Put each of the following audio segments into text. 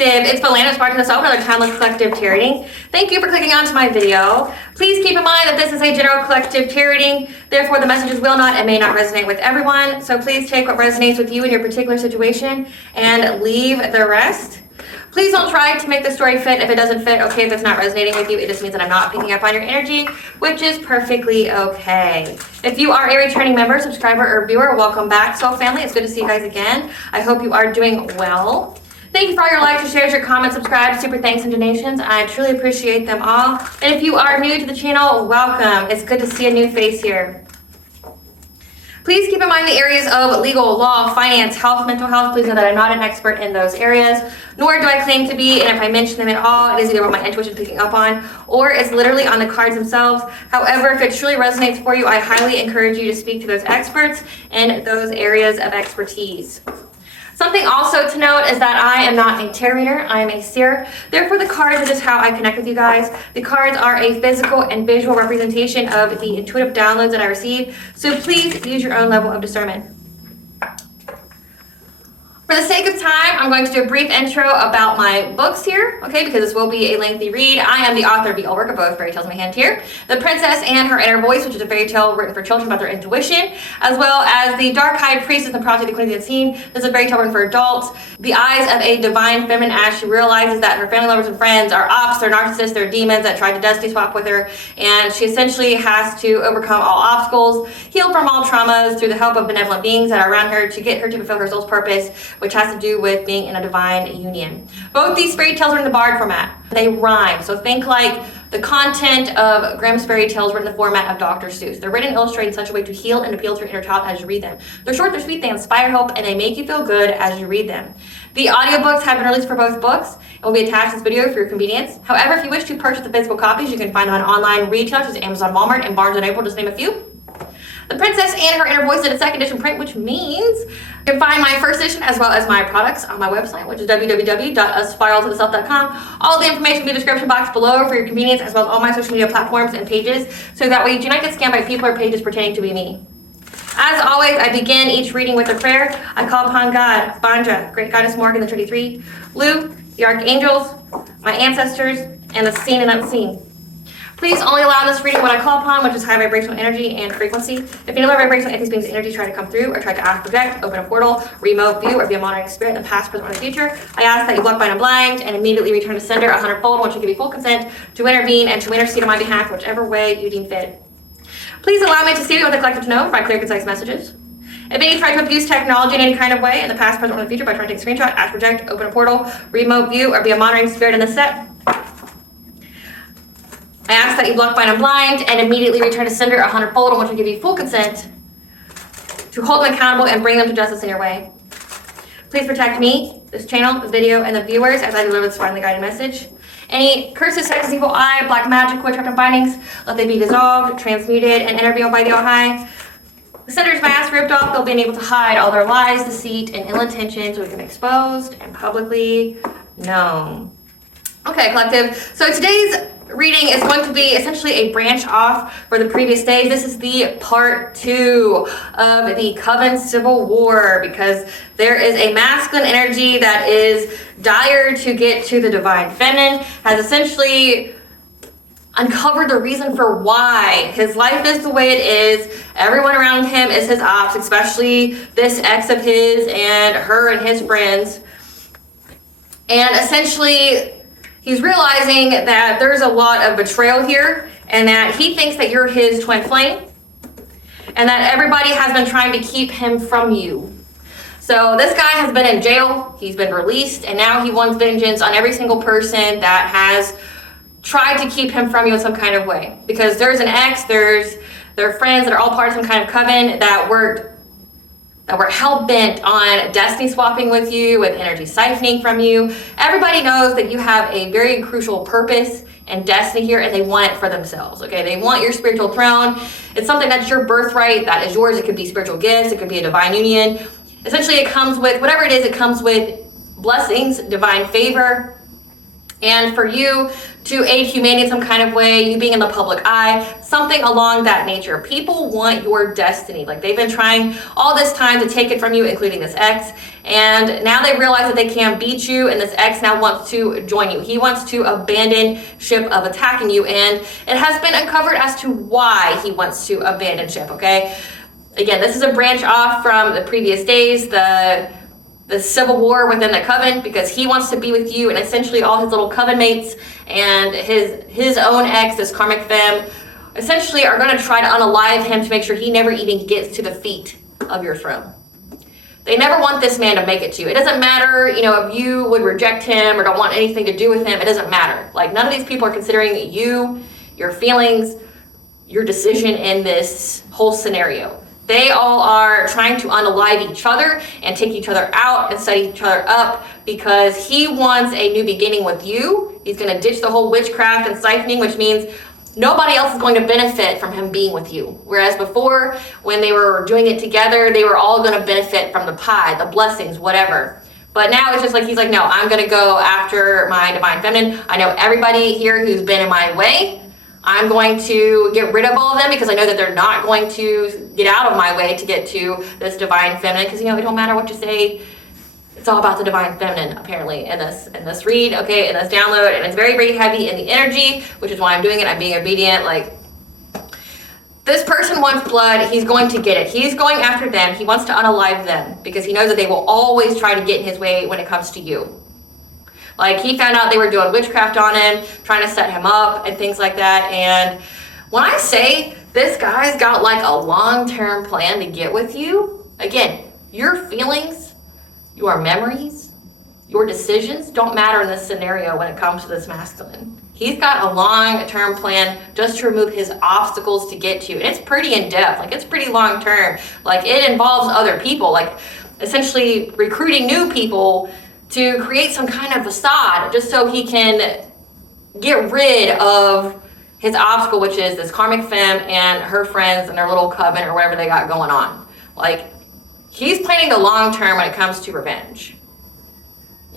Collective, it's Philanda sparking us over another timeless collective tarot reading. Thank you for clicking onto my video. Please keep in mind that this is a general collective tarot reading, therefore the messages will not and may not resonate with everyone. So please take what resonates with you in your particular situation and leave the rest. Please don't try to make the story fit if it doesn't fit. Okay, if it's not resonating with you, it just means that I'm not picking up on your energy, which is perfectly okay. If you are a returning member, subscriber, or viewer, welcome back, Soul Family. It's good to see you guys again. I hope you are doing well. Thank you for all your likes, your shares, your comments, subscribes, super thanks, and donations. I truly appreciate them all. And if you are new to the channel, welcome. It's good to see a new face here. Please keep in mind the areas of legal, law, finance, health, mental health. Please know that I'm not an expert in those areas, nor do I claim to be, and if I mention them at all, it is either what my intuition is picking up on, or it's literally on the cards themselves. However, if it truly resonates for you, I highly encourage you to speak to those experts in those areas of expertise. Something also to note is that I am not a tarot reader, I am a seer. Therefore, the cards are just how I connect with you guys. The cards are a physical and visual representation of the intuitive downloads that I receive, so please use your own level of discernment. For the sake of time, I'm going to do a brief intro about my books here, okay, because this will be a lengthy read. I am the author of the work of both fairy tales in my hand here, The Princess and Her Inner Voice, which is a fairy tale written for children about their intuition, as well as The Dark High Priestess and the Prophecy of the Queen of the Unseen. This is a fairy tale written for adults. The eyes of a divine feminine as she realizes that her family members and friends are ops, they're narcissists, they're demons that tried to destiny swap with her, and she essentially has to overcome all obstacles, heal from all traumas through the help of benevolent beings that are around her to get her to fulfill her soul's purpose, which has to do with being in a divine union. Both these fairy tales are in the bard format. They rhyme, so think like the content of Grimm's fairy tales written in the format of Dr. Seuss. They're written and illustrated in such a way to heal and appeal to your inner child as you read them. They're short, they're sweet, they inspire hope, and they make you feel good as you read them. The audiobooks have been released for both books and will be attached to this video for your convenience. However, if you wish to purchase the physical copies, you can find them on online retailers such as Amazon, Walmart, and Barnes & Noble, just name a few. The Princess and Her Inner Voice in a second edition print, which means you can find my first edition as well as my products on my website, which is www.aspiraltotheself.com. All the information will be in the description box below for your convenience, as well as all my social media platforms and pages, so that way you do not get scammed by people or pages pretending to be me. As always, I begin each reading with a prayer. I call upon God, Banja, Great Goddess Morgan, the 33, Lu, the Archangels, my ancestors, and the seen and unseen. Please only allow in this reading what I call upon, which is high vibrational energy and frequency. If you know my vibrational entities beings energy try to come through or try to ask, project, open a portal, remote view, or be a monitoring spirit in the past, present, or the future, I ask that you block, bind, and blind and immediately return to sender 100-fold once you give me full consent to intervene and to intercede on my behalf, whichever way you deem fit. Please allow me to see what the collective to know, provide clear, concise messages. If any try to abuse technology in any kind of way in the past, present, or the future by trying to take a screenshot, ask, project, open a portal, remote view, or be a monitoring spirit in the set, I ask that you block, bind, and blind and immediately return to sender 100-fold, and once we give you full consent to hold them accountable and bring them to justice in your way. Please protect me, this channel, the video, and the viewers as I deliver this finely guided message. Any curses, hexes, evil eye, black magic, witchcraft, and bindings, let they be dissolved, transmuted, and intervened by the All-High. The sender's mask ripped off, they'll be unable to hide all their lies, deceit, and ill intentions will become exposed and publicly known. Okay, collective. So today's reading is going to be essentially a branch off for the previous days. This is the part 2 of the Coven Civil War, because there is a masculine energy that is dire to get to the divine feminine, has essentially uncovered the reason for why his life is the way it is. Everyone around him is his ops, especially this ex of his and her and his friends. And essentially, he's realizing that there's a lot of betrayal here and that he thinks that you're his twin flame and that everybody has been trying to keep him from you. So this guy has been in jail, he's been released, and now he wants vengeance on every single person that has tried to keep him from you in some kind of way. Because there's an ex, there are friends that are all part of some kind of coven that were hell-bent on destiny swapping with you, with energy siphoning from you. Everybody knows that you have a very crucial purpose and destiny here, and they want it for themselves, okay? They want your spiritual throne. It's something that's your birthright, that is yours. It could be spiritual gifts, it could be a divine union. Essentially, it comes with, whatever it is, it comes with blessings, divine favor, and for you to aid humanity in some kind of way, you being in the public eye, something along that nature. People want your destiny. Like, they've been trying all this time to take it from you, including this ex, and now they realize that they can't beat you, and this ex now wants to join you. He wants to abandon ship of attacking you, and it has been uncovered as to why he wants to abandon ship, okay? Again, this is a branch off from the previous days, the civil war within the coven, because he wants to be with you, and essentially all his little coven mates and his own ex, this karmic femme, essentially are going to try to unalive him to make sure he never even gets to the feet of your throne. They never want this man to make it to you. It doesn't matter, you know, if you would reject him or don't want anything to do with him. It doesn't matter. Like, none of these people are considering you, your feelings, your decision in this whole scenario. They all are trying to unalive each other and take each other out and set each other up, because he wants a new beginning with you. He's going to ditch the whole witchcraft and siphoning, which means nobody else is going to benefit from him being with you. Whereas before, when they were doing it together, they were all going to benefit from the pie, the blessings, whatever. But now it's just like, he's like, no, I'm going to go after my divine feminine. I know everybody here who's been in my way. I'm going to get rid of all of them, because I know that they're not going to get out of my way to get to this divine feminine, because, you know, it don't matter what you say. It's all about the divine feminine, apparently, in this read, okay, in this download, and it's very, very heavy in the energy, which is why I'm doing it. I'm being obedient. Like, this person wants blood. He's going to get it. He's going after them. He wants to unalive them, because he knows that they will always try to get in his way when it comes to you. Like, he found out they were doing witchcraft on him, trying to set him up and things like that. And when I say this guy's got like a long-term plan to get with you, again, your feelings, your memories, your decisions don't matter in this scenario when it comes to this masculine. He's got a long-term plan just to remove his obstacles to get to you. And it's pretty in-depth. Like, it's pretty long-term. Like, it involves other people, like essentially recruiting new people to create some kind of facade just so he can get rid of his obstacle, which is this karmic femme and her friends and their little coven or whatever they got going on. Like, he's planning the long term when it comes to revenge.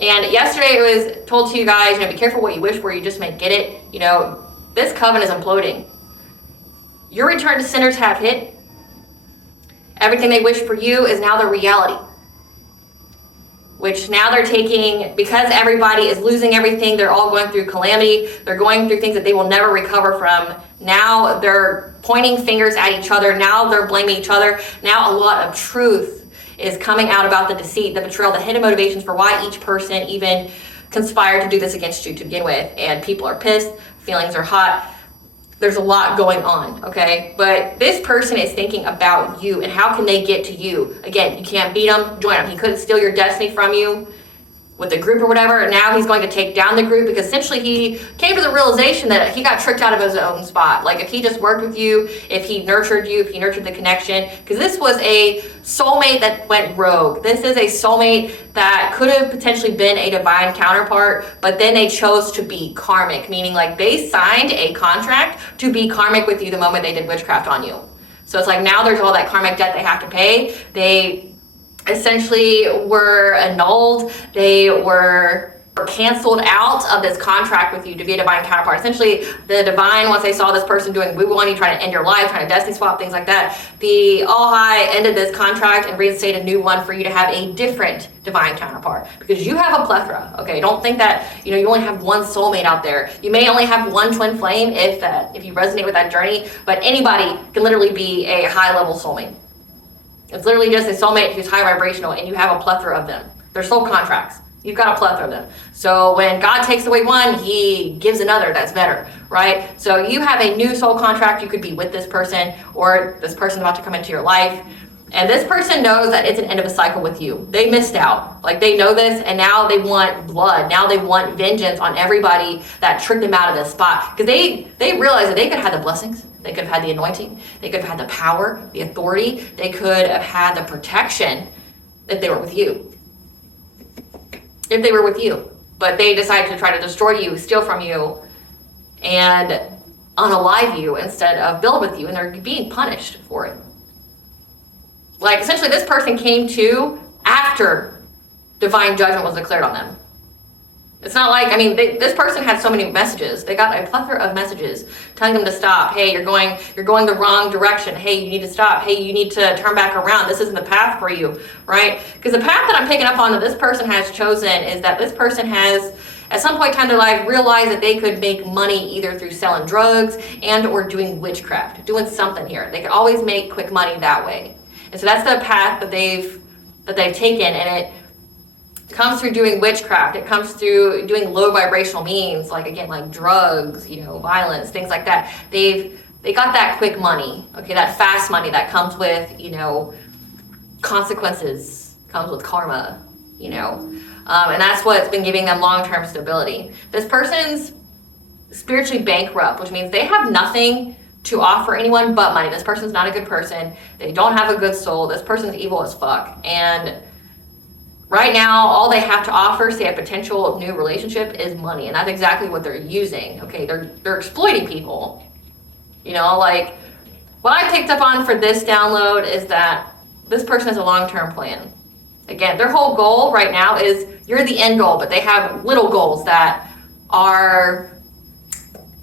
And yesterday it was told to you guys, you know, be careful what you wish for, you just may get it. You know, this coven is imploding. Your return to sinners have hit. Everything they wish for you is now their reality. Which now they're taking, because everybody is losing everything, they're all going through calamity, they're going through things that they will never recover from. Now they're pointing fingers at each other, now they're blaming each other. Now a lot of truth is coming out about the deceit, the betrayal, the hidden motivations for why each person even conspired to do this against you to begin with. And people are pissed, feelings are hot. There's a lot going on, okay? But this person is thinking about you and how can they get to you. Again, you can't beat him, join him. He couldn't steal your destiny from you with the group or whatever. Now he's going to take down the group, because essentially he came to the realization that he got tricked out of his own spot. Like, if he just worked with you, if he nurtured you, if he nurtured the connection, because this was a soulmate that went rogue. This is a soulmate that could have potentially been a divine counterpart, but then they chose to be karmic, meaning like they signed a contract to be karmic with you the moment they did witchcraft on you. So it's like, now there's all that karmic debt they have to pay. They essentially were annulled. They were canceled out of this contract with you to be a divine counterpart. Essentially, the divine, once they saw this person doing woo-woo on you, trying to end your life, trying to destiny swap, things like that, the All High ended this contract and reinstated a new one for you to have a different divine counterpart, because you have a plethora. Okay, don't think that, you know, you only have one soulmate out there. You may only have one twin flame if you resonate with that journey, but anybody can literally be a high-level soulmate. It's literally just a soulmate who's high vibrational, and you have a plethora of them. They're soul contracts. You've got a plethora of them. So when God takes away one, he gives another that's better, right? So you have a new soul contract. You could be with this person, or this person's about to come into your life. And this person knows that it's an end of a cycle with you. They missed out. Like, they know this, and now they want blood. Now they want vengeance on everybody that tricked them out of this spot. Because they realize that they could have the blessings. They could have had the anointing. They could have had the power, the authority. They could have had the protection if they were with you. If they were with you. But they decided to try to destroy you, steal from you, and unalive you instead of build with you. And they're being punished for it. Like, essentially, this person came to after divine judgment was declared on them. It's not like, I mean, this person had so many messages. They got a plethora of messages telling them to stop. Hey, you're going the wrong direction. Hey, you need to stop. Hey, you need to turn back around. This isn't the path for you, right? Because the path that I'm picking up on that this person has chosen is that this person has, at some point in time in their life, realized that they could make money either through selling drugs and or doing witchcraft, doing something here. They could always make quick money that way. And so that's the path that they've taken, and it comes through doing witchcraft. It comes through doing low vibrational means, like, again, like drugs, violence, things like that. They got that quick money, okay, that fast money that comes with, consequences, comes with karma, and that's what's been giving them long-term stability. This person's spiritually bankrupt, which means they have nothing to offer anyone but money. This person's not a good person. They don't have a good soul. This person's evil as fuck. And right now, all they have to offer, say, a potential new relationship is money. And that's exactly what they're using. Okay, they're exploiting people. Like, what I picked up on for this download is that this person has a long-term plan. Again, their whole goal right now is you're the end goal, but they have little goals that are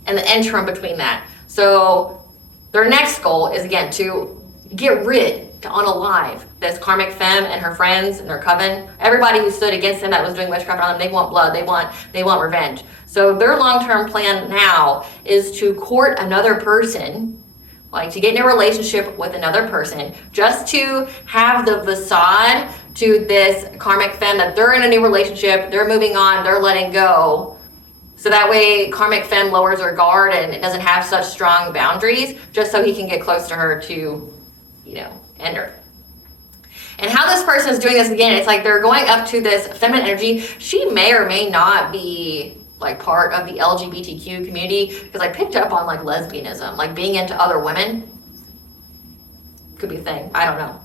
in the interim between that. So their next goal is, again, to get rid, to unalive this karmic femme and her friends and their coven. Everybody who stood against them that was doing witchcraft on them, they want blood, they want revenge. So their long-term plan now is to court another person, like to get in a relationship with another person, just to have the facade to this karmic femme that they're in a new relationship, they're moving on, they're letting go. So that way karmic femme lowers her guard and it doesn't have such strong boundaries, just so he can get close to her to, end her. And how this person is doing this, again, it's like they're going up to this feminine energy. She may or may not be like part of the LGBTQ community, because I picked up on like lesbianism, like being into other women. Could be a thing, I don't know.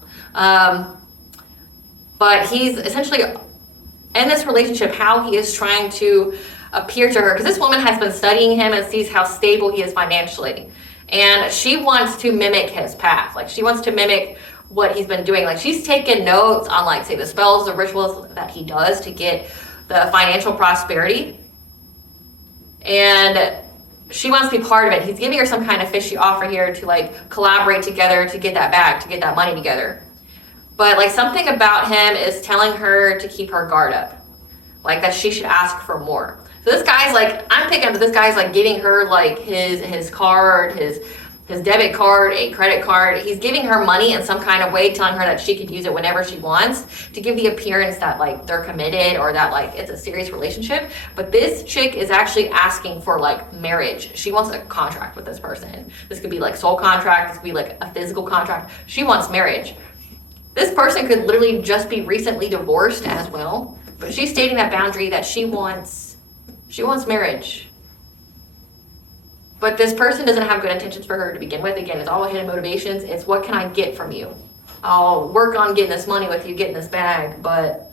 But he's essentially in this relationship, how he is trying to appear to her, because this woman has been studying him and sees how stable he is financially. And she wants to mimic his path. Like, she wants to mimic what he's been doing. Like, she's taken notes on, like, say, the spells, the rituals that he does to get the financial prosperity. And she wants to be part of it. He's giving her some kind of fishy offer here to, like, collaborate together to get that back, to get that money together. But, like, something about him is telling her to keep her guard up. Like, that she should ask for more. So this guy's like, I'm picking up that this guy's like giving her like his card, his debit card, a credit card. He's giving her money in some kind of way, telling her that she could use it whenever she wants to give the appearance that like they're committed or that like it's a serious relationship. But this chick is actually asking for like marriage. She wants a contract with this person. This could be like soul contract. This could be like a physical contract. She wants marriage. This person could literally just be recently divorced as well. But she's stating that boundary that she wants marriage. But this person doesn't have good intentions for her to begin with. Again, it's all hidden motivations. It's what can I get from you? I'll work on getting this money with you, getting this bag, but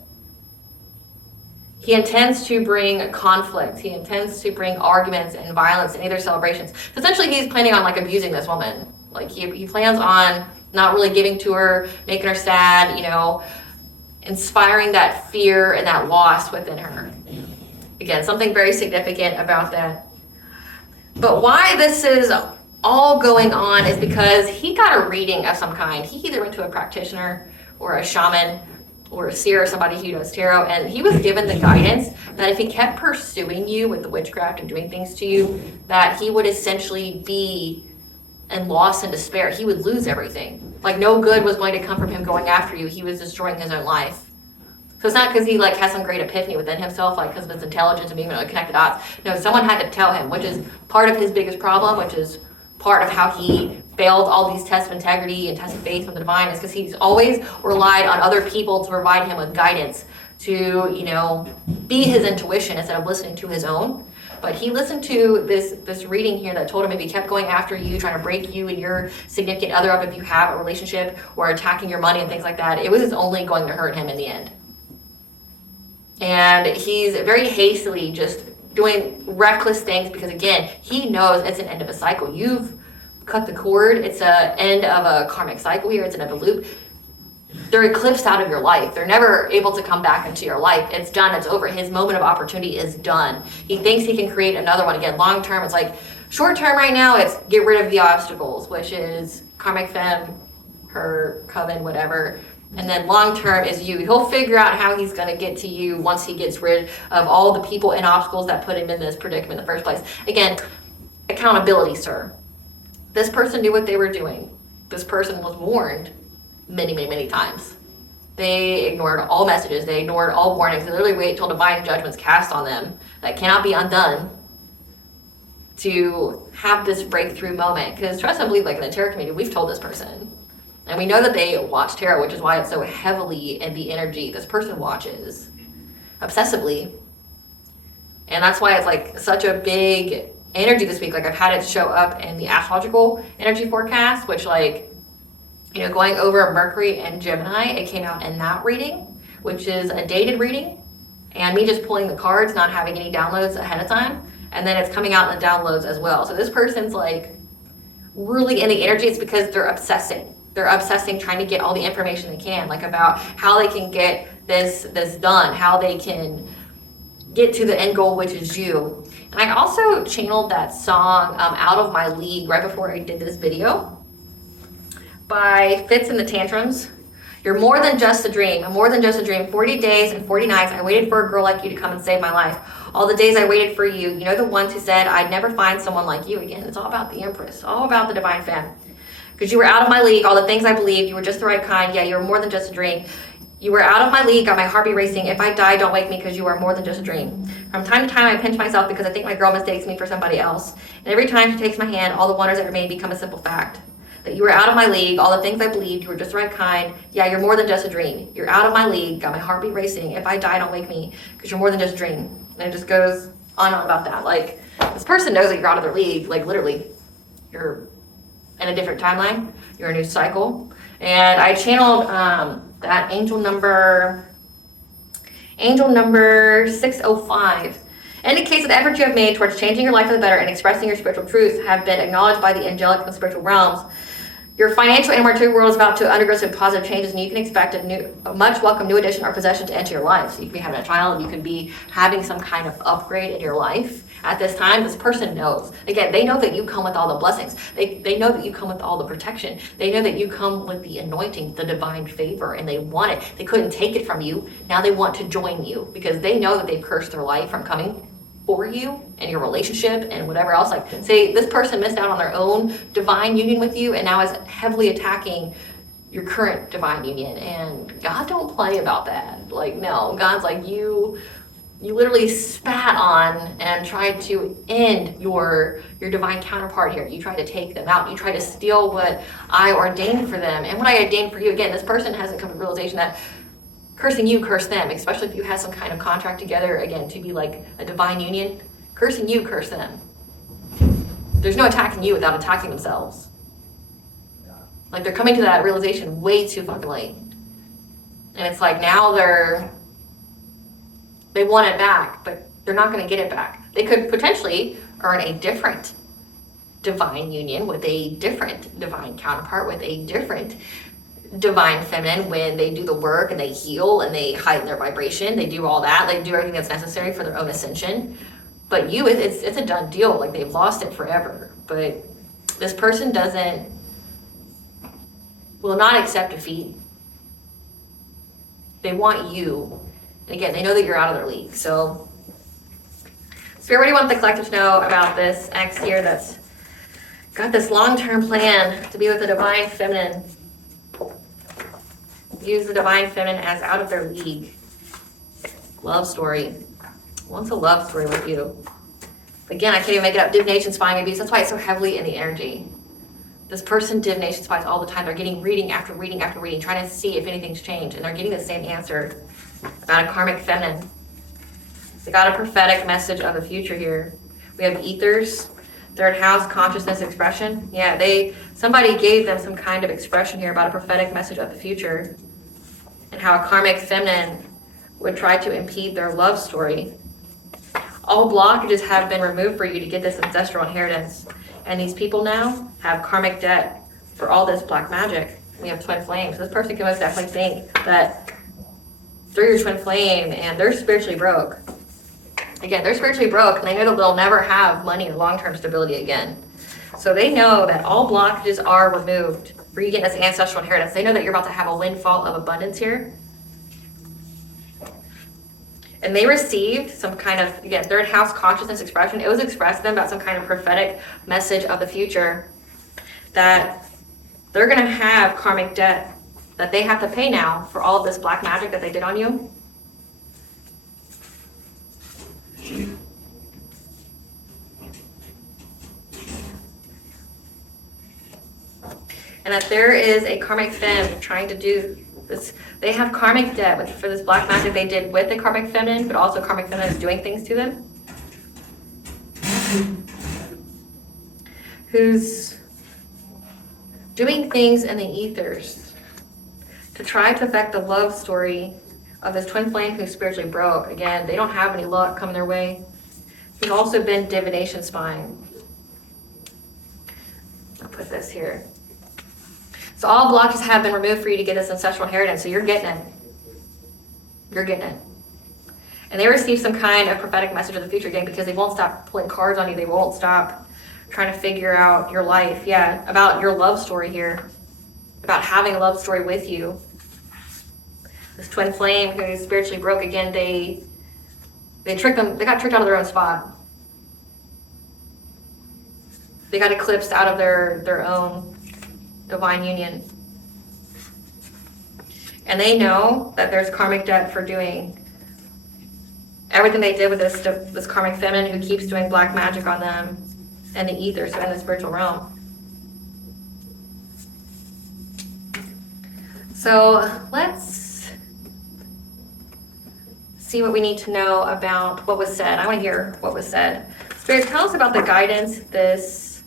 he intends to bring conflict. He intends to bring arguments and violence and either celebrations. So essentially, he's planning on like abusing this woman. Like he plans on not really giving to her, making her sad, inspiring that fear and that loss within her. Again, something very significant about that. But why this is all going on is because he got a reading of some kind. He either went to a practitioner or a shaman or a seer or somebody who does tarot, and he was given the guidance that if he kept pursuing you with the witchcraft and doing things to you, that he would essentially be in loss and despair. He would lose everything. Like no good was going to come from him going after you. He was destroying his own life. So it's not because he like has some great epiphany within himself, like because of his intelligence and being able to connect the dots. No, someone had to tell him, which is part of his biggest problem, which is part of how he failed all these tests of integrity and tests of faith from the divine, is because he's always relied on other people to provide him with guidance to, be his intuition instead of listening to his own. But he listened to this reading here that told him if he kept going after you, trying to break you and your significant other up if you have a relationship, or attacking your money and things like that, it was only going to hurt him in the end. And he's very hastily just doing reckless things because, again, he knows it's an end of a cycle. You've cut the cord. It's an end of a karmic cycle here. It's an end of a loop. They're eclipsed out of your life. They're never able to come back into your life. It's done. It's over. His moment of opportunity is done. He thinks he can create another one. Again, long term, it's like short term right now, it's get rid of the obstacles, which is karmic fem, her coven, whatever. And then long term is you. He'll figure out how he's going to get to you once he gets rid of all the people and obstacles that put him in this predicament in the first place. Again, accountability, sir. This person knew what they were doing. This person was warned many, many, many times. They ignored all messages. They ignored all warnings. They literally wait till divine judgment's cast on them that cannot be undone to have this breakthrough moment. Because trust and believe, like in the tarot community, we've told this person. And we know that they watch tarot, which is why it's so heavily in the energy this person watches obsessively. And that's why it's like such a big energy this week. Like I've had it show up in the astrological energy forecast, which like, you know, going over Mercury and Gemini, it came out in that reading, which is a dated reading. And me just pulling the cards, not having any downloads ahead of time. And then it's coming out in the downloads as well. So this person's like really in the energy. It's because they're obsessing. They're obsessing, trying to get all the information they can, like about how they can get this done, how they can get to the end goal, which is you. And I also channeled that song Out of My League right before I did this video by Fitz and the Tantrums. You're more than just a dream. I'm more than just a dream. 40 days and 40 nights I waited for a girl like you to come and save my life. All the days I waited for you. You know, the ones who said I'd never find someone like you again. It's all about the Empress, all about the divine femme. Because you were out of my league, all the things I believed, you were just the right kind. Yeah, you were more than just a dream. You were out of my league, got my heartbeat racing. If I die, don't wake me because you are more than just a dream. From time to time, I pinch myself because I think my girl mistakes me for somebody else. And every time she takes my hand, all the wonders that remain become a simple fact. That you were out of my league, all the things I believed, you were just the right kind. Yeah, you're more than just a dream. You're out of my league, got my heartbeat racing. If I die, don't wake me because you're more than just a dream. And it just goes on and on about that. Like, this person knows that you're out of their league, like literally. You're in a different timeline. You're a new cycle. And I channeled that angel number 605. Indicates that the efforts you have made towards changing your life for the better and expressing your spiritual truth have been acknowledged by the angelic and spiritual realms. Your financial and material world is about to undergo some positive changes, and you can expect a much welcome new addition or possession to enter your life. So you can be having a child, you can be having some kind of upgrade in your life. At this time, this person knows. Again, they know that you come with all the blessings. They know that you come with all the protection. They know that you come with the anointing, the divine favor, and they want it. They couldn't take it from you. Now they want to join you because they know that they've cursed their life from coming for you and your relationship and whatever else. Like, say this person missed out on their own divine union with you and now is heavily attacking your current divine union. And God don't play about that. Like, no, God's like, you literally spat on and tried to end your divine counterpart here. You tried to take them out. You tried to steal what I ordained for them. And what I ordained for you, again, this person hasn't come to the realization that cursing you, curse them, especially if you had some kind of contract together, again, to be like a divine union. Cursing you, curse them. There's no attacking you without attacking themselves. Like, they're coming to that realization way too fucking late. And it's like, now they want it back, but they're not going to get it back. They could potentially earn a different divine union with a different divine counterpart, with a different divine feminine when they do the work and they heal and they heighten their vibration. They do all that. They do everything that's necessary for their own ascension. But you, it's a done deal. Like, they've lost it forever. But this person will not accept defeat. They want you. And again, they know that you're out of their league. So, Spirit, what do you want the collective to know about this ex here that's got this long-term plan to be with the divine feminine? Use the divine feminine as out of their league. Love story. Wants a love story with you. Again, I can't even make it up. Divination spying maybe. That's why it's so heavily in the energy. This person divination spies all the time. They're getting reading after reading after reading, trying to see if anything's changed. And they're getting the same answer about a karmic feminine. They got a prophetic message of the future here. We have ethers. Third house, consciousness expression. Yeah, somebody gave them some kind of expression here about a prophetic message of the future and how a karmic feminine would try to impede their love story. All blockages have been removed for you to get this ancestral inheritance. And these people now have karmic debt for all this black magic. We have twin flames. This person can most definitely think that they're your twin flame and they're spiritually broke. Again, they're spiritually broke and they know that they'll never have money and long-term stability again. So they know that all blockages are removed for you getting this ancestral inheritance. They know that you're about to have a windfall of abundance here. And they received some kind of, again, third house consciousness expression. It was expressed to them about some kind of prophetic message of the future that they're going to have karmic debt that they have to pay now for all of this black magic that they did on you. And that there is a karmic femme trying to do this. They have karmic debt for this black magic they did with the karmic feminine, but also karmic feminine is doing things to them. Who's doing things in the ethers to try to affect the love story of this twin flame who's spiritually broke. Again, they don't have any luck coming their way. He's also been divination spying. I'll put this here. So all blockages have been removed for you to get this ancestral inheritance. So you're getting it. You're getting it. And they receive some kind of prophetic message of the future again because they won't stop pulling cards on you. They won't stop trying to figure out your life. Yeah, about your love story here. About having a love story with you. This twin flame who is spiritually broke, again, they tricked them. They got tricked out of their own spot. They got eclipsed out of their own divine union. And they know that there's karmic debt for doing everything they did with this karmic feminine who keeps doing black magic on them and the ether, so in the spiritual realm. So let's see what we need to know about what was said. I want to hear what was said. Spirit, tell us about the guidance this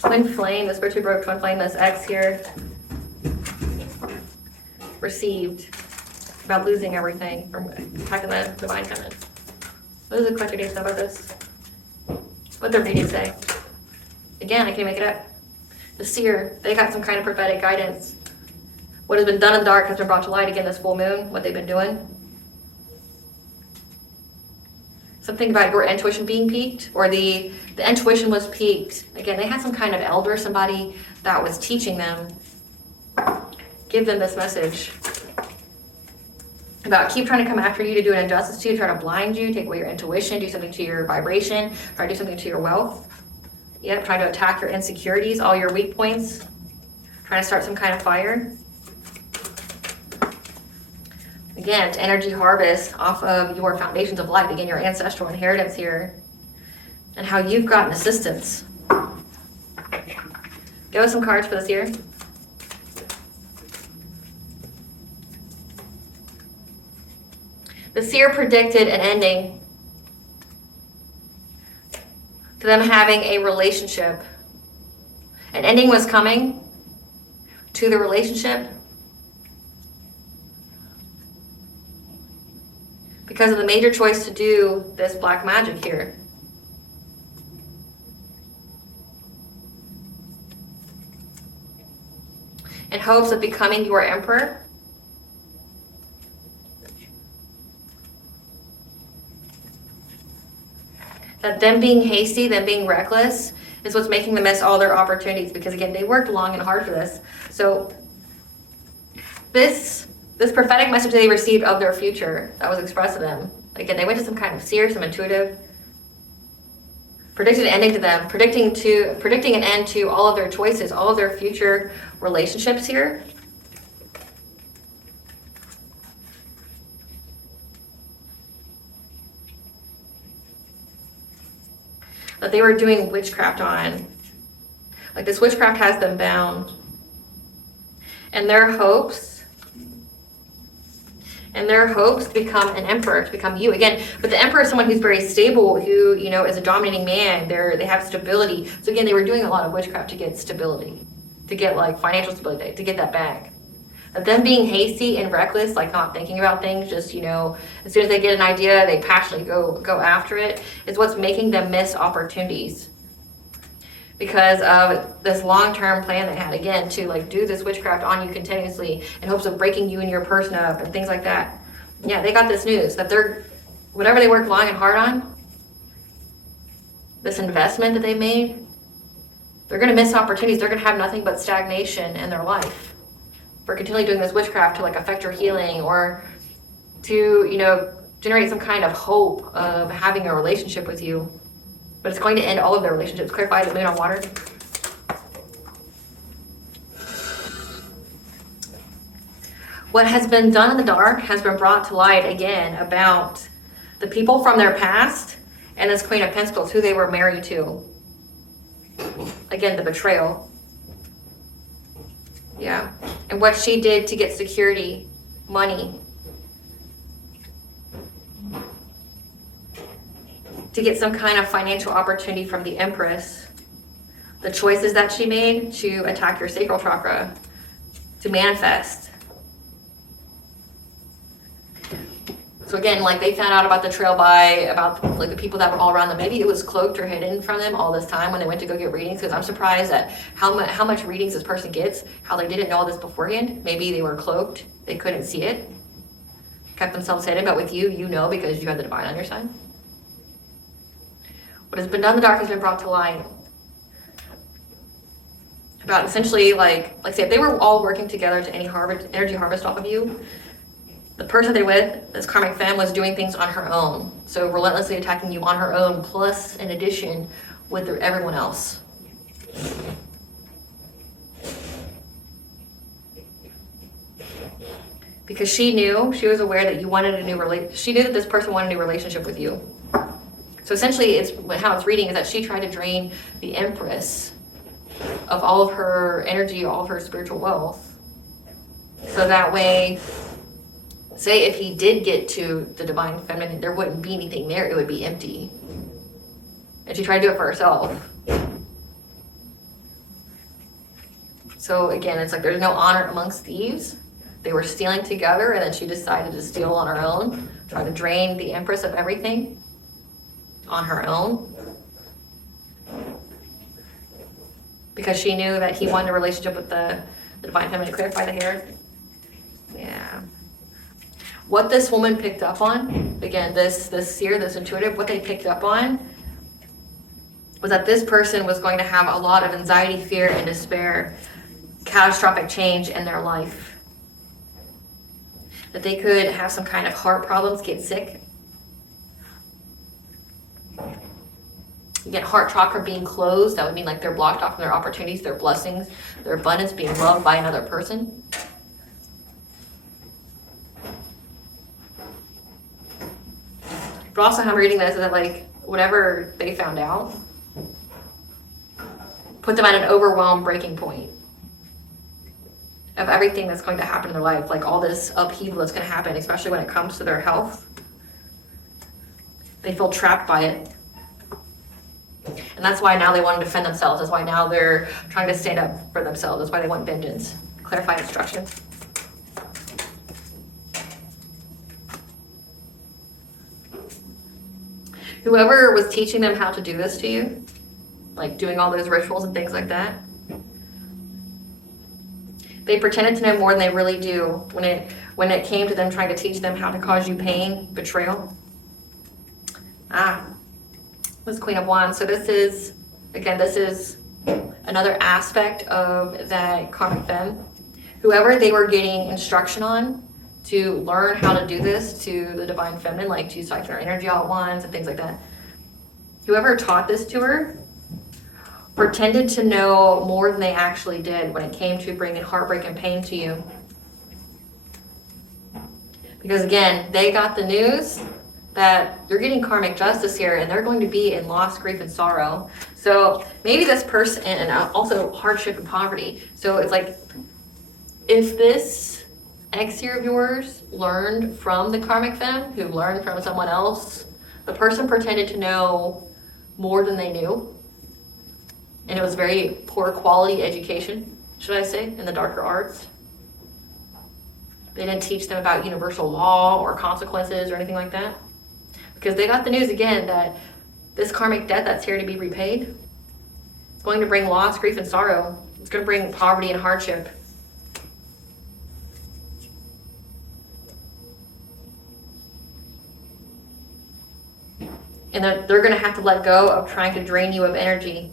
twin flame, the spiritually broke twin flame, this X here, received about losing everything from attacking the divine feminine. What does the collective reading say about this? What their reading say? Again, I can't make it up. The Seer, they got some kind of prophetic guidance. What has been done in the dark has been brought to light. Again, this full moon, what they've been doing. Something about your intuition being piqued, or the intuition was piqued. Again, they had some kind of elder, somebody that was teaching them, give them this message about keep trying to come after you to do an injustice to you, try to blind you, take away your intuition, do something to your vibration, try to do something to your wealth. Yep, try to attack your insecurities, all your weak points, trying to start some kind of fire. Again, to energy harvest off of your foundations of life. Again, your ancestral inheritance here. And how you've gotten assistance. Give us some cards for this year. The Seer predicted an ending to them having a relationship. An ending was coming to the relationship because of the major choice to do this black magic here. In hopes of becoming your emperor. That them being hasty, them being reckless, is what's making them miss all their opportunities. Because again, they worked long and hard for this. So this prophetic message they received of their future that was expressed to them. Again, they went to some kind of seer, some intuitive, predicted an ending to them, predicting an end to all of their choices, all of their future relationships here. That they were doing witchcraft on. Like this witchcraft has them bound. And their hopes to become an emperor, to become you. Again, but the emperor is someone who's very stable, who, you know, is a dominating man. They have stability. So again, they were doing a lot of witchcraft to get stability, to get like financial stability, to get that back. Of them being hasty and reckless, like not thinking about things, just, you know, as soon as they get an idea, they passionately go after it, is what's making them miss opportunities. because of this long-term plan they had, again, to like do this witchcraft on you continuously in hopes of breaking you and your person up and things like that. Yeah, they got this news that they're, whatever they worked long and hard on, this investment that they made, they're going to miss opportunities. They're going to have nothing but stagnation in their life for continually doing this witchcraft to like affect your healing or to, you know, generate some kind of hope of having a relationship with you. But it's going to end all of their relationships. Clarify the moon on water. What has been done in the dark has been brought to light again about the people from their past and this Queen of Pentacles, who they were married to. Again, the betrayal. Yeah. And what she did to get security, money, to get some kind of financial opportunity from the Empress. The choices that she made to attack your sacral chakra, to manifest. So again, like they found out about the trail about like the people that were all around them. Maybe it was cloaked or hidden from them all this time when they went to go get readings, because I'm surprised at how much readings this person gets, how they didn't know all this beforehand. Maybe they were cloaked, they couldn't see it, kept themselves hidden, but with you, you know, because you had the divine on your side. What has been done in the dark has been brought to light. About essentially, like say, if they were all working together to energy harvest off of you, the person they're with, this karmic femme, was doing things on her own. So relentlessly attacking you on her own, plus in addition with everyone else. Because she was aware that you wanted she knew that this person wanted a new relationship with you. So essentially, how it's reading is that she tried to drain the Empress of all of her energy, all of her spiritual wealth. So that way, say if he did get to the divine feminine, there wouldn't be anything there, it would be empty. And she tried to do it for herself. So again, it's like there's no honor amongst thieves. They were stealing together, and then she decided to steal on her own, try to drain the Empress of everything on her own, because she knew that he wanted a relationship with the divine feminine. Clarify the hair. Yeah. What this woman picked up on, again, this seer, this intuitive, what they picked up on was that this person was going to have a lot of anxiety, fear, and despair, catastrophic change in their life. That they could have some kind of heart problems, get sick. Again, heart chakra being closed, that would mean like they're blocked off from their opportunities, their blessings, their abundance, being loved by another person. But also how I'm reading this is that like whatever they found out put them at an overwhelmed breaking point of everything that's going to happen in their life, like all this upheaval that's going to happen, especially when it comes to their health. They feel trapped by it. And that's why now they want to defend themselves. That's why now they're trying to stand up for themselves. That's why they want vengeance. Clarify instructions. Whoever was teaching them how to do this to you, like doing all those rituals and things like that, they pretended to know more than they really do when it came to them trying to teach them how to cause you pain, betrayal. This Queen of Wands. So this is another aspect of that karmic femme. Whoever they were getting instruction on to learn how to do this to the divine feminine, like to cycle her energy all at once and things like that. Whoever taught this to her pretended to know more than they actually did when it came to bringing heartbreak and pain to you. Because again, they got the news that you're getting karmic justice here, and they're going to be in loss, grief, and sorrow. So maybe this person, and also hardship and poverty. So it's like, if this ex here of yours learned from the karmic femme, who learned from someone else, the person pretended to know more than they knew. And it was very poor quality education, should I say, in the darker arts. They didn't teach them about universal law or consequences or anything like that. Because they got the news again that this karmic debt that's here to be repaid, It's going to bring loss, grief, and sorrow. It's going to bring poverty and hardship. And they're going to have to let go of trying to drain you of energy.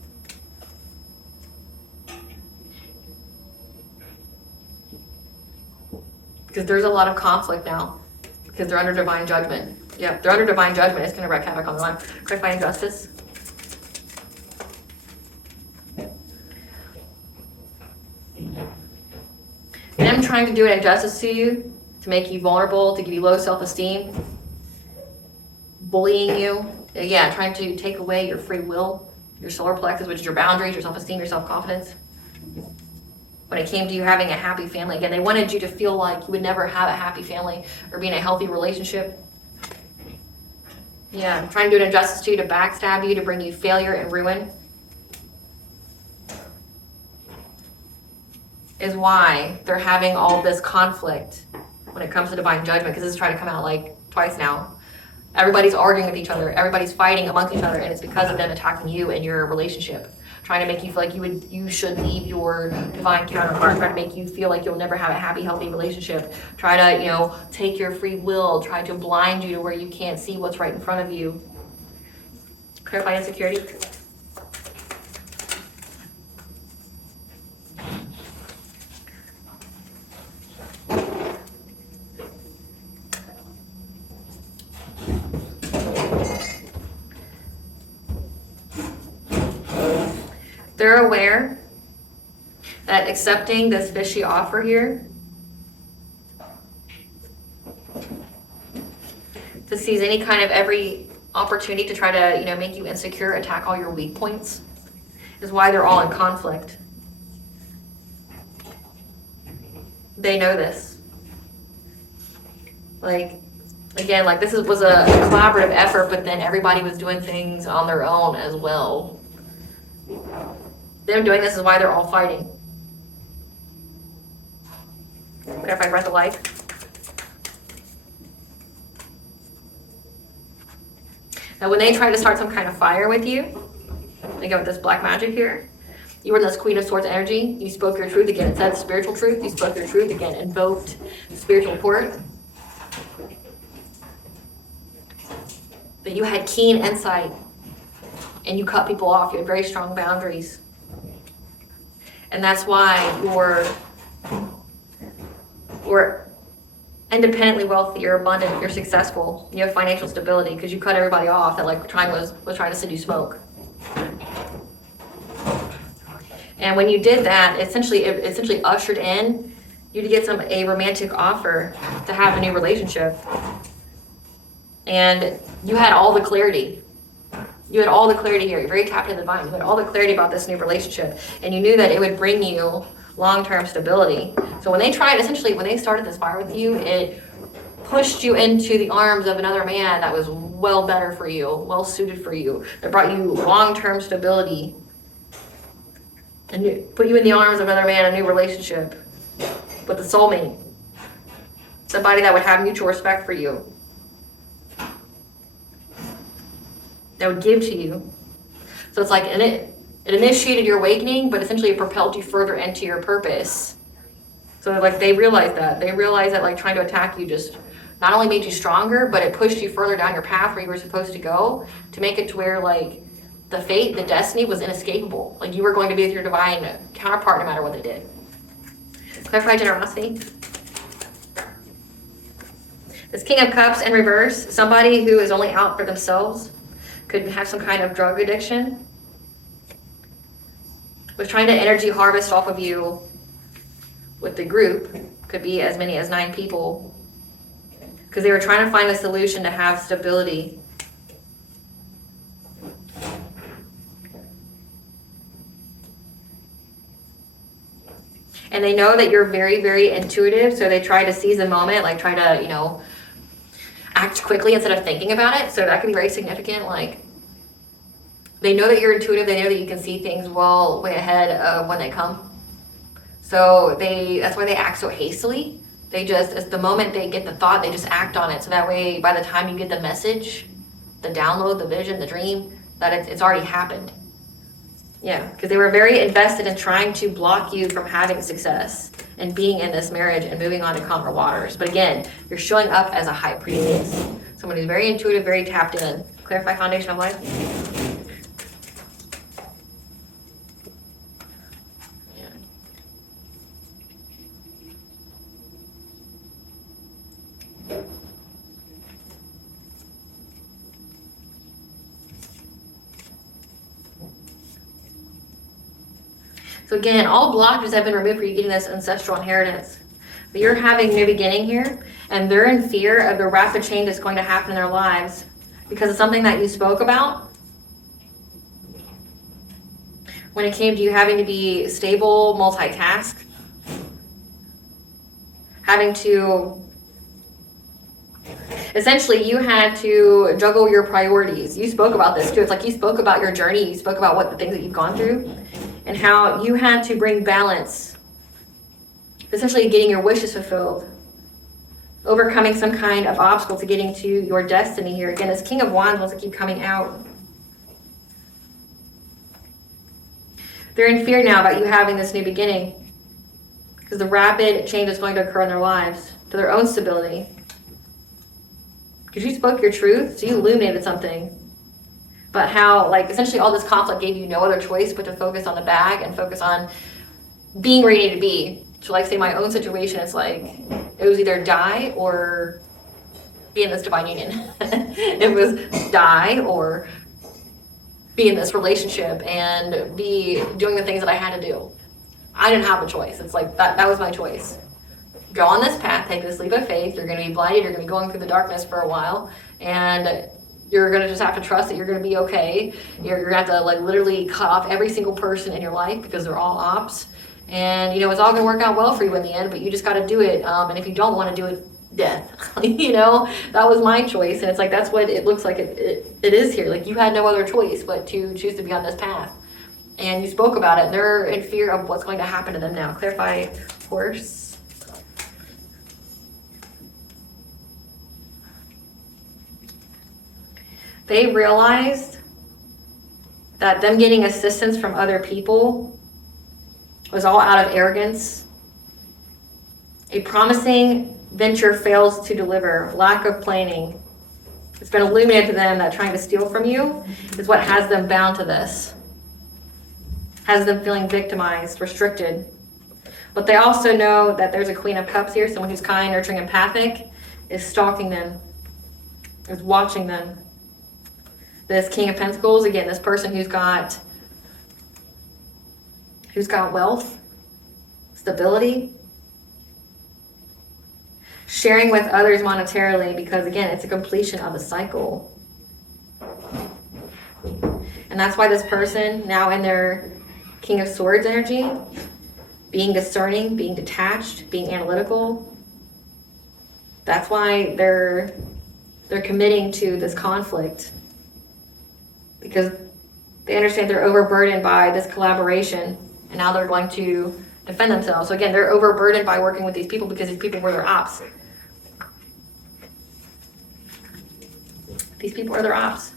Because there's a lot of conflict now. Because they're under divine judgment. Yeah, they're under divine judgment. It's going to wreak havoc on their life. Clarify injustice. Them trying to do an injustice to you, to make you vulnerable, to give you low self-esteem, bullying you, yeah, trying to take away your free will, your solar plexus, which is your boundaries, your self-esteem, your self-confidence. When it came to you having a happy family, again, they wanted you to feel like you would never have a happy family or be in a healthy relationship. Yeah, trying to do an injustice to you, to backstab you, to bring you failure and ruin. Is why they're having all this conflict when it comes to divine judgment, because this is trying to come out like twice now. Everybody's arguing with each other, everybody's fighting amongst each other, and it's because of them attacking you and your relationship, trying to make you feel like you should leave your divine counterpart, trying to make you feel like you'll never have a happy, healthy relationship, try to, take your free will, try to blind you to where you can't see what's right in front of you. Clarify insecurity. They're aware that accepting this fishy offer here to seize any kind of every opportunity to try to, make you insecure, attack all your weak points, is why they're all in conflict. They know this. This was a collaborative effort, but then everybody was doing things on their own as well. Them doing this is why they're all fighting. Clarify breath of life. Now when they try to start some kind of fire with you, they go with this black magic here. You were this Queen of Swords energy. You spoke your truth again. It said spiritual truth. You spoke your truth again. Invoked spiritual port. But you had keen insight. And you cut people off. You had very strong boundaries. And that's why you're independently wealthy, you're abundant, you're successful, you have financial stability, because you cut everybody off that was trying to send you smoke. And when you did that, it essentially ushered in you to get a romantic offer to have a new relationship. And you had all the clarity. You had all the clarity here. You're very tapped into the divine. You had all the clarity about this new relationship. And you knew that it would bring you long-term stability. So when they started this fire with you, it pushed you into the arms of another man that was well better for you, well suited for you. It brought you long-term stability. And put you in the arms of another man, a new relationship with a soulmate. Somebody that would have mutual respect for you. That would give to you. So it's it initiated your awakening, but essentially it propelled you further into your purpose. So they realized that. They realized that trying to attack you just not only made you stronger, but it pushed you further down your path where you were supposed to go, to make it to where the fate, the destiny was inescapable. You were going to be with your divine counterpart no matter what they did. Clarify generosity. This King of Cups in reverse, somebody who is only out for themselves, could have some kind of drug addiction, was trying to energy harvest off of you with the group, could be as many as 9 people, because they were trying to find a solution to have stability. And they know that you're very, very intuitive, so they try to seize the moment, try to, act quickly instead of thinking about it. So that can be very significant. They know that you're intuitive. They know that you can see things way ahead of when they come. So that's why they act so hastily. As the moment they get the thought, they just act on it. So that way, by the time you get the message, the download, the vision, the dream, that it's already happened. Yeah, because they were very invested in trying to block you from having success and being in this marriage and moving on to calmer waters. But again, you're showing up as a high priestess, someone who's very intuitive, very tapped in. Clarify foundation of life. Yeah. So again, all blockages have been removed for you getting this ancestral inheritance. But you're having new beginning here, and they're in fear of the rapid change that's going to happen in their lives because of something that you spoke about. When it came to you having to be stable, multitask, having to, essentially you had to juggle your priorities. You spoke about this too. It's like you spoke about your journey, you spoke about what the things that you've gone through, and how you had to bring balance, essentially getting your wishes fulfilled, overcoming some kind of obstacle to getting to your destiny here. Again, this King of Wands wants to keep coming out. They're in fear now about you having this new beginning because the rapid change is going to occur in their lives to their own stability. Because you spoke your truth, so you illuminated something. But how, like, essentially all this conflict gave you no other choice but to focus on the bag and focus on being where you need to be. So, like, say my own situation, it's like, it was either die or be in this divine union. It was die or be in this relationship and be doing the things that I had to do. I didn't have a choice. It's like, that was my choice. Go on this path, take this leap of faith. You're going to be blinded. You're going to be going through the darkness for a while. And you're going to just have to trust that you're going to be okay. You're going to have to, like, literally cut off every single person in your life because they're all ops. And, you know, it's all going to work out well for you in the end, but you just got to do it. And if you don't want to do it, death. You know, that was my choice. And it's like, that's what it looks like it is here. Like, you had no other choice but to choose to be on this path. And you spoke about it. They're in fear of what's going to happen to them now. Clarify, horse. They realized that them getting assistance from other people was all out of arrogance. A promising venture fails to deliver. Lack of planning. It's been illuminated to them that trying to steal from you is what has them bound to this. Has them feeling victimized, restricted. But they also know that there's a Queen of Cups here, someone who's kind, nurturing, empathic, is stalking them, is watching them. This King of Pentacles, again, this person who's got wealth, stability, sharing with others monetarily, because again, it's a completion of a cycle. And that's why this person, now in their King of Swords energy, being discerning, being detached, being analytical, that's why they're committing to this conflict. Because they understand they're overburdened by this collaboration, and now they're going to defend themselves. So again, they're overburdened by working with these people because these people were their ops. These people are their ops.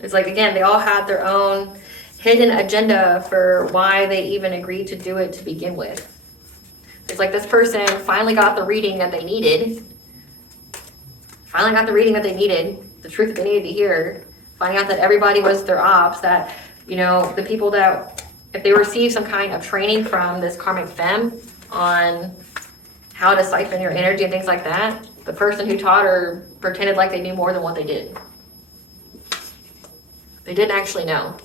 It's like, again, they all had their own hidden agenda for why they even agreed to do it to begin with. It's like this person finally got the reading that they needed. The truth that they needed to hear, finding out that everybody was their ops, that, you know, the people that, if they receive some kind of training from this karmic femme on how to siphon your energy and things like that, the person who taught her pretended like they knew more than what they did. They didn't actually know.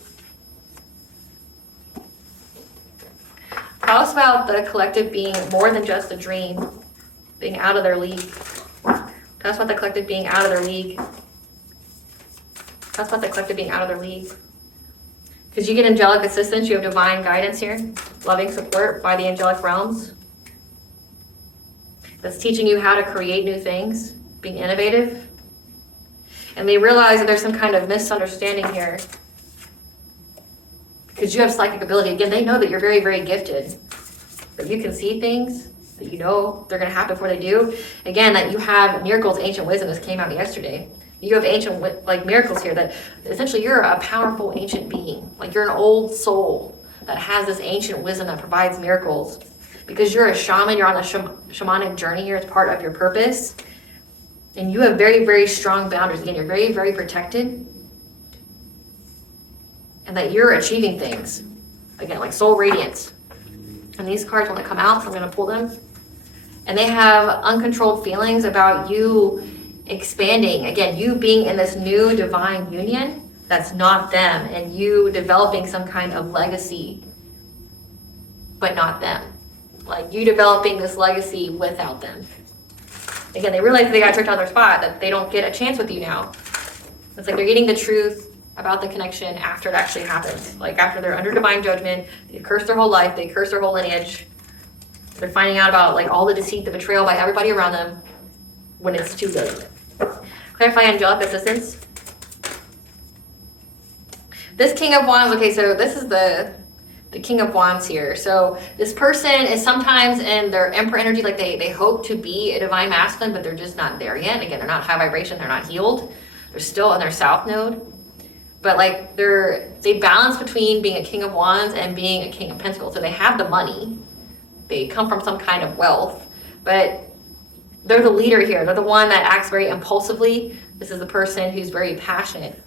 Tell us about the collective being more than just a dream, being out of their league. Tell us about the collective being out of their league. Tell us about the collective being out of their league. Because you get angelic assistance, you have divine guidance here, loving support by the angelic realms. That's teaching you how to create new things, being innovative. And they realize that there's some kind of misunderstanding here. Because you have psychic ability. Again, they know that you're very, very gifted. That you can see things, that you know they're going to happen before they do. Again, that you have miracles, ancient wisdom. This came out yesterday. You have ancient like miracles here that essentially you're a powerful ancient being. Like you're an old soul that has this ancient wisdom that provides miracles. Because you're a shaman, you're on a shamanic journey here. It's part of your purpose. And you have very, very strong boundaries. Again, you're very, very protected. And that you're achieving things. Again, like soul radiance. And these cards, when they come out, so I'm going to pull them. And they have uncontrolled feelings about you expanding. Again, you being in this new divine union that's not them. And you developing some kind of legacy, but not them. Like you developing this legacy without them. Again, they realize they got tricked out of their spot, that they don't get a chance with you now. It's like they're getting the truth about the connection after it actually happens. Like after they're under divine judgment, they curse their whole life, they curse their whole lineage. They're finding out about like all the deceit, the betrayal by everybody around them when it's too late. Clarify angelic assistance. This King of Wands, okay, so this is the King of Wands here. So this person is sometimes in their Emperor energy, like they hope to be a divine masculine, but they're just not there yet. Again, they're not high vibration, they're not healed. They're still in their South node. But like they balance between being a King of Wands and being a King of Pentacles. So they have the money. They come from some kind of wealth, but they're the leader here. They're the one that acts very impulsively. This is the person who's very passionate.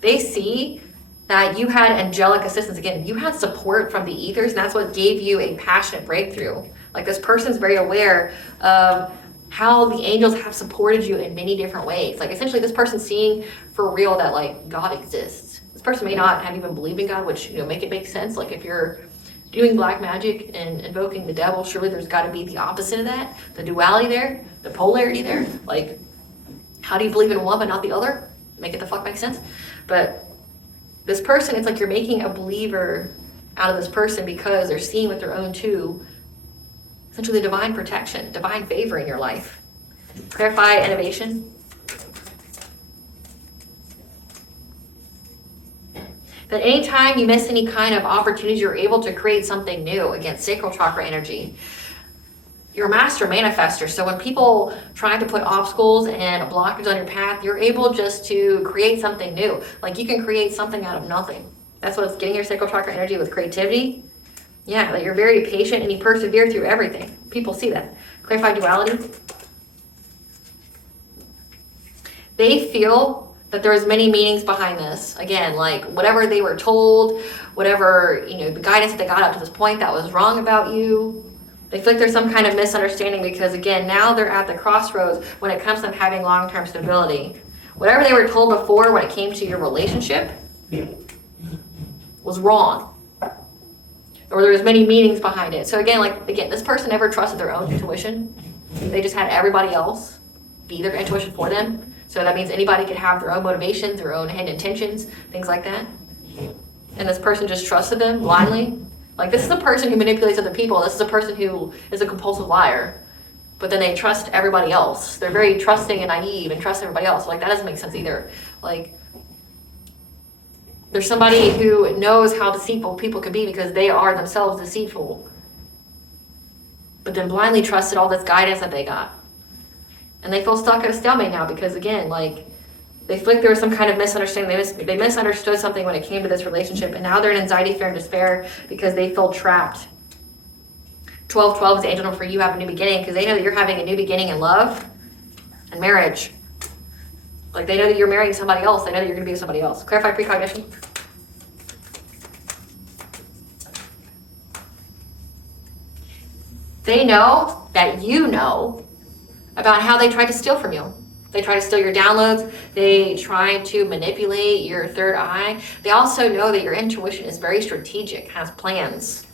They see that you had angelic assistance. Again, you had support from the ethers, and that's what gave you a passionate breakthrough. Like this person's very aware of how the angels have supported you in many different ways. Like essentially this person's seeing for real that like God exists. This person may not have even believed in God, which, make it make sense. Like if you're doing black magic and invoking the devil, surely there's got to be the opposite of that. The duality there, the polarity there. Like, how do you believe in one but not the other? Make it the fuck make sense? But this person, it's like you're making a believer out of this person because they're seeing with their own two, essentially divine protection, divine favor in your life. Clarify innovation. That anytime you miss any kind of opportunities, you're able to create something new. Again, sacral chakra energy. You're a master manifester. So when people try to put obstacles and blockers on your path, you're able just to create something new. Like you can create something out of nothing. That's what's getting your sacral chakra energy with creativity. Yeah, that you're very patient and you persevere through everything. People see that. Clarify duality. They feel that there's many meanings behind this. Again, like whatever they were told, whatever, the guidance that they got up to this point that was wrong about you. They feel like there's some kind of misunderstanding because again, now they're at the crossroads when it comes to having long-term stability. Whatever they were told before when it came to your relationship was wrong. Or there's many meanings behind it. So again, this person never trusted their own intuition. They just had everybody else be their intuition for them. So that means anybody could have their own motivations, their own hidden intentions, things like that. And this person just trusted them blindly. Like this is a person who manipulates other people. This is a person who is a compulsive liar. But then they trust everybody else. They're very trusting and naive and trust everybody else. Like that doesn't make sense either. Like there's somebody who knows how deceitful people can be because they are themselves deceitful. But then blindly trusted all this guidance that they got. And they feel stuck at a stalemate now because again, they feel like there was some kind of misunderstanding. They misunderstood something when it came to this relationship, and now they're in anxiety, fear, and despair because they feel trapped. 12-12 is the angel number for you have a new beginning because they know that you're having a new beginning in love and marriage. Like they know that you're marrying somebody else. They know that you're going to be with somebody else. Clarify precognition. They know that you know about how they tried to steal from you. They try to steal your downloads. They try to manipulate your third eye. They also know that your intuition is very strategic, has plans.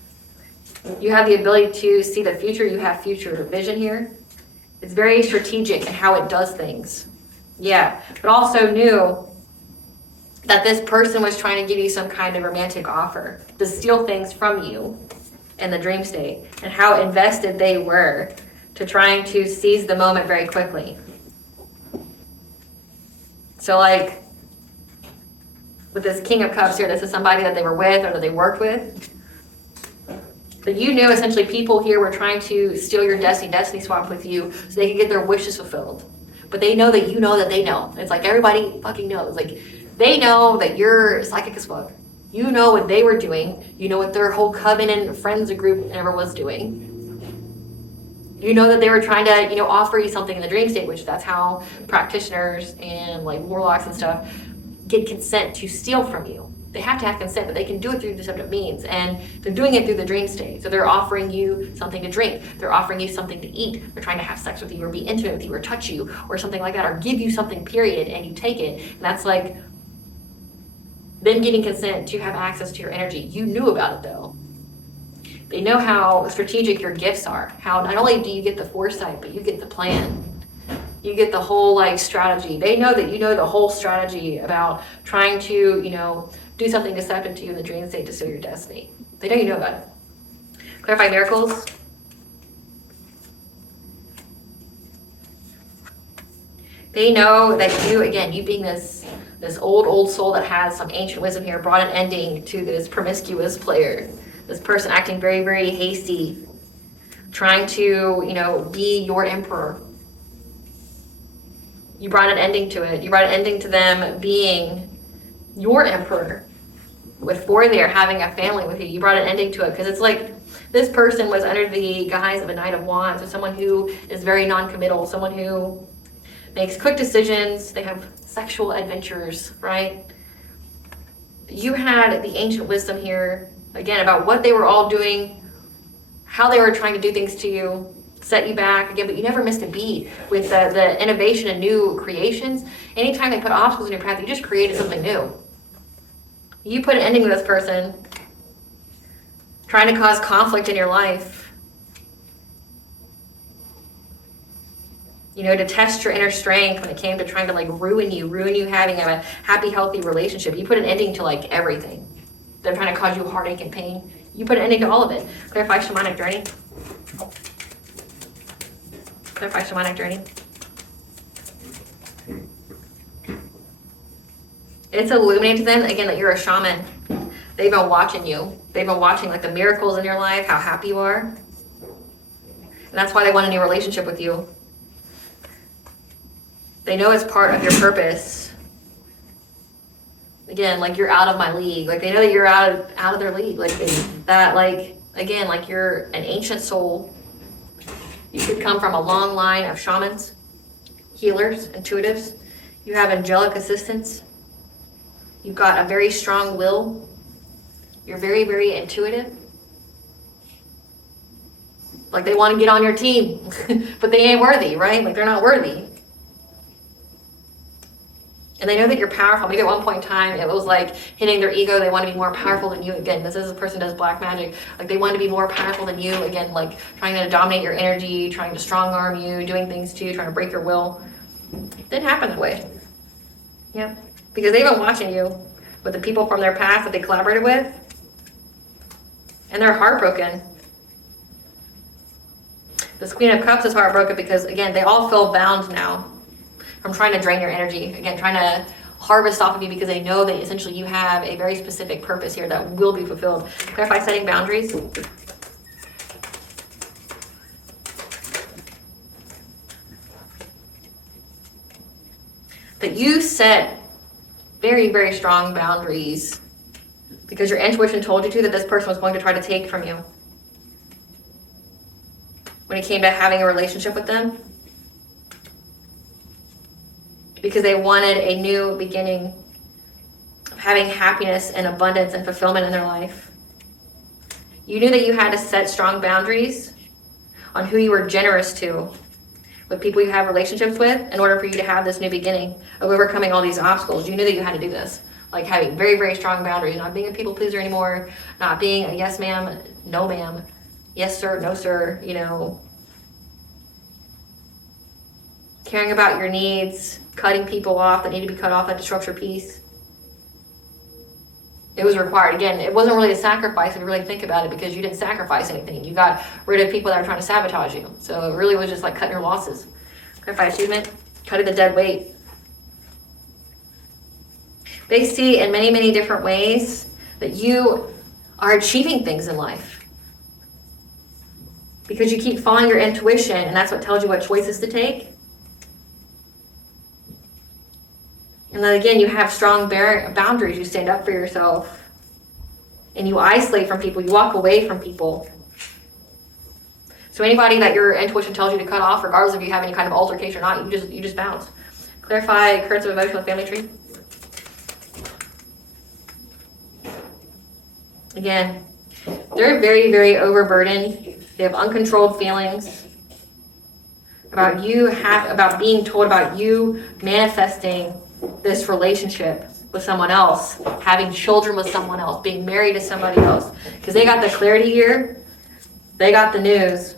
You have the ability to see the future. You have future vision here. It's very strategic in how it does things. Yeah, but also knew that this person was trying to give you some kind of romantic offer to steal things from you in the dream state, and how invested they were to trying to seize the moment very quickly. So with this King of Cups here, this is somebody that they were with or that they worked with. But you knew essentially people here were trying to steal your destiny swap with you so they could get their wishes fulfilled. but they know that you know that they know. It's like everybody fucking knows. Like, they know that you're psychic as fuck. You know what they were doing. You know what their whole covenant friends group ever was doing. You know that they were trying to, you know, offer you something in the dream state, which that's how practitioners and like warlocks and stuff get consent to steal from you. They have to have consent, but they can do it through deceptive means, and they're doing it through the dream state. So they're offering you something to drink, they're offering you something to eat, they're trying to have sex with you or be intimate with you or touch you or something like that, or give you something, period, and you take it. And that's like them getting consent to have access to your energy. You knew about it though. They know how strategic your gifts are, how not only do you get the foresight, but you get the plan. You get the whole like strategy. They know that you know the whole strategy about trying to, you know, do something deceptive to you in the dream state to steal your destiny. They know you know about it. Clarify miracles. They know that you, again, you being this old soul that has some ancient wisdom here, brought an ending to this promiscuous player. This person acting very, very hasty, trying to, you know, be your emperor. You brought an ending to it. You brought an ending to them being your emperor, with 4 there, having a family with you. You brought an ending to it, because it's like this person was under the guise of a Knight of Wands, or someone who is very non-committal, someone who makes quick decisions, they have sexual adventures, right? You had the ancient wisdom here, again, about what they were all doing, how they were trying to do things to you, set you back, again, but you never missed a beat with the innovation and new creations. Anytime they put obstacles in your path, you just created something new. You put an ending to this person trying to cause conflict in your life, you know, to test your inner strength when it came to trying to like ruin you having a happy, healthy relationship. You put an ending to like everything. They're trying to cause you heartache and pain. You put an ending to all of it. Clarify shamanic journey. Clarify shamanic journey. It's illuminating to them, again, that you're a shaman. They've been watching you. They've been watching like the miracles in your life, how happy you are. And that's why they want a new relationship with you. They know it's part of your purpose. Again, like you're out of my league. Like they know that you're out of their league. Like that, like, again, like you're an ancient soul. You could come from a long line of shamans, healers, intuitives. You have angelic assistants. You've got a very strong will. You're very, very intuitive. Like they want to get on your team, but they ain't worthy, right? Like they're not worthy. And they know that you're powerful. Maybe at one point in time, it was like hitting their ego. They want to be more powerful than you. Again, this is a person who does black magic. Like they want to be more powerful than you. Again, like trying to dominate your energy, trying to strong arm you, doing things to you, trying to break your will. It didn't happen that way. Yep. Because they've been watching you with the people from their past that they collaborated with. And they're heartbroken. This Queen of Cups is heartbroken because, again, they all feel bound now from trying to drain your energy. Again, trying to harvest off of you because they know that essentially you have a very specific purpose here that will be fulfilled. Clarify setting boundaries. That you set very, very strong boundaries because your intuition told you to, that this person was going to try to take from you when it came to having a relationship with them, because they wanted a new beginning of having happiness and abundance and fulfillment in their life. You knew that you had to set strong boundaries on who you were generous to with people you have relationships with in order for you to have this new beginning of overcoming all these obstacles. You knew that you had to do this. Like having very, very strong boundaries, not being a people pleaser anymore, not being a yes ma'am, no ma'am, yes sir, no sir, you know, caring about your needs, cutting people off that need to be cut off, that disrupts your peace. It was required. Again, it wasn't really a sacrifice if you really think about it, because you didn't sacrifice anything. You got rid of people that were trying to sabotage you. So it really was just like cutting your losses. Clarify achievement, cutting the dead weight. They see in many, many different ways that you are achieving things in life because you keep following your intuition, and that's what tells you what choices to take. And then again, you have strong boundaries. You stand up for yourself. And you isolate from people. You walk away from people. So anybody that your intuition tells you to cut off, regardless if you have any kind of altercation or not, you just bounce. Clarify currents of emotion with family tree. Again, they're very, very overburdened. They have uncontrolled feelings about you, about being told about you manifesting this relationship with someone else, having children with someone else, being married to somebody else. Because they got the clarity here, they got the news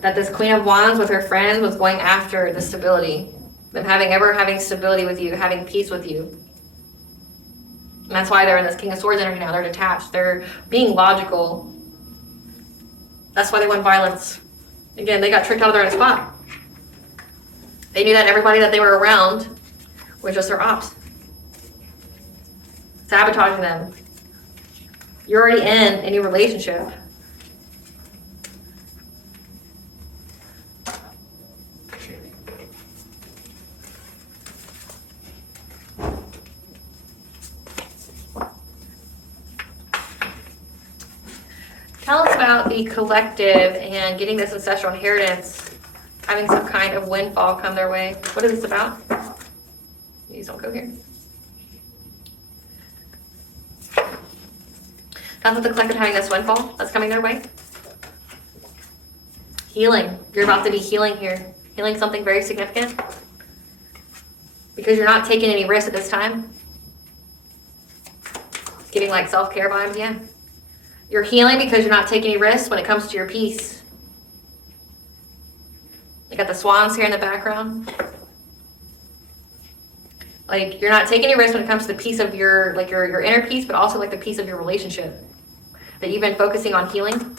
that this Queen of Wands with her friends was going after the stability, them having stability with you, having peace with you. And that's why they're in this King of Swords energy now. They're detached. They're being logical. That's why they want violence. Again, they got tricked out of their own spot. They knew that everybody that they were around was just their ops. Sabotaging them. You're already in any relationship. Tell us about the collective and getting this ancestral inheritance, having some kind of windfall come their way. What is this about? These don't go here. Tell us about the collective having this windfall that's coming their way. Healing. You're about to be healing here. Healing something very significant. Because you're not taking any risks at this time. It's giving like self-care vibes, yeah. You're healing because you're not taking any risks when it comes to your peace. You got the swans here in the background. Like, you're not taking any risks when it comes to the peace of your inner peace, but also like the peace of your relationship that you've been focusing on healing.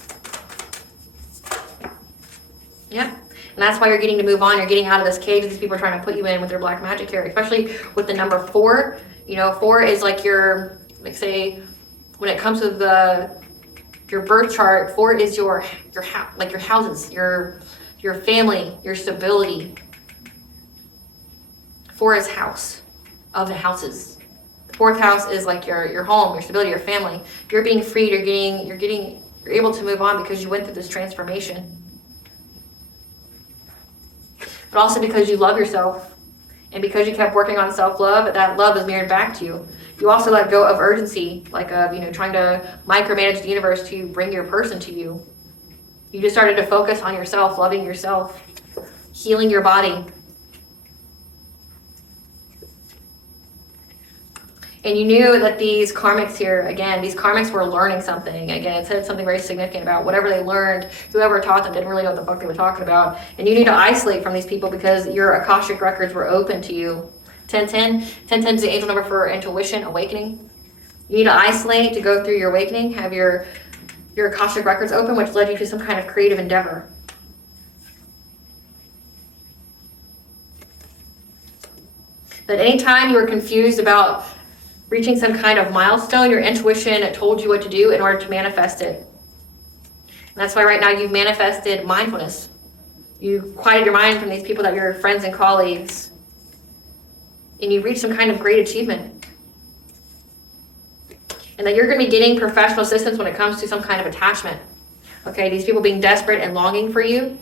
Yeah. And that's why you're getting to move on. You're getting out of this cage that these people are trying to put you in with their black magic here, especially with the number 4. You know, 4 is like your, like say, when it comes to your birth chart, 4 is your houses, your family, your stability. 4 is house of the houses. The 4th house is like your home, your stability, your family. You're being freed. You're able to move on because you went through this transformation. But also because you love yourself, and because you kept working on self-love, that love is mirrored back to you. You also let go of urgency, like trying to micromanage the universe to bring your person to you. You just started to focus on yourself, loving yourself, healing your body. And you knew that these karmics here, again, these karmics were learning something. Again, it said something very significant about whatever they learned. Whoever taught them didn't really know what the fuck they were talking about. And you need to isolate from these people because your Akashic records were open to you. 1010. 1010 is the angel number for intuition, awakening. You need to isolate to go through your awakening, have your Akashic records open, which led you to some kind of creative endeavor. That anytime you were confused about reaching some kind of milestone, your intuition told you what to do in order to manifest it. And that's why right now you've manifested mindfulness. You quieted your mind from these people that you're friends and colleagues. And you reached some kind of great achievement. And that you're going to be getting professional assistance when it comes to some kind of attachment. Okay, these people being desperate and longing for you.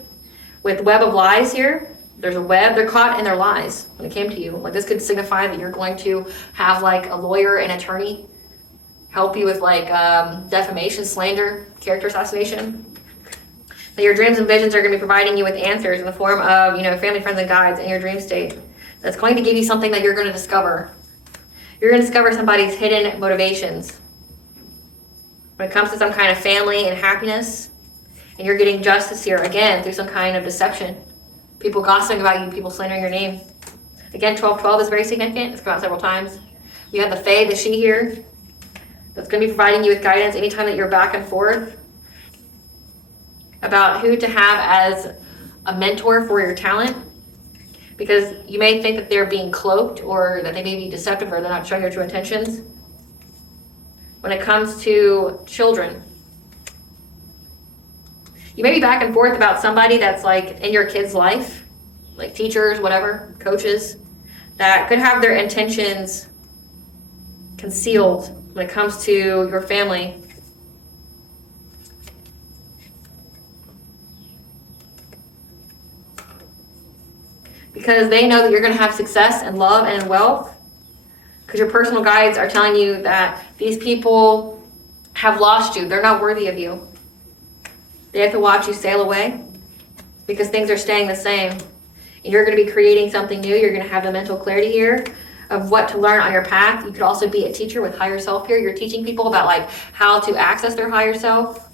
With web of lies here, there's a web, they're caught in their lies when it came to you. Like this could signify that you're going to have like a lawyer and attorney help you with like defamation, slander, character assassination. That your dreams and visions are going to be providing you with answers in the form of, family, friends, and guides in your dream state. That's going to give you something that you're going to discover. You're going to discover somebody's hidden motivations. When it comes to some kind of family and happiness, and you're getting justice here, again, through some kind of deception. People gossiping about you, people slandering your name. Again, 1212 is very significant. It's come out several times. You have the Fae, the she here. That's going to be providing you with guidance anytime that you're back and forth about who to have as a mentor for your talent. Because you may think that they're being cloaked or that they may be deceptive or they're not showing their true intentions. When it comes to children, you may be back and forth about somebody that's like in your kid's life like teachers, whatever, coaches, that could have their intentions concealed when it comes to your family. Because they know that you're going to have success and love and wealth. Because your personal guides are telling you that these people have lost you. They're not worthy of you. They have to watch you sail away because things are staying the same. And you're going to be creating something new. You're going to have the mental clarity here of what to learn on your path. You could also be a teacher with higher self here. You're teaching people about like how to access their higher self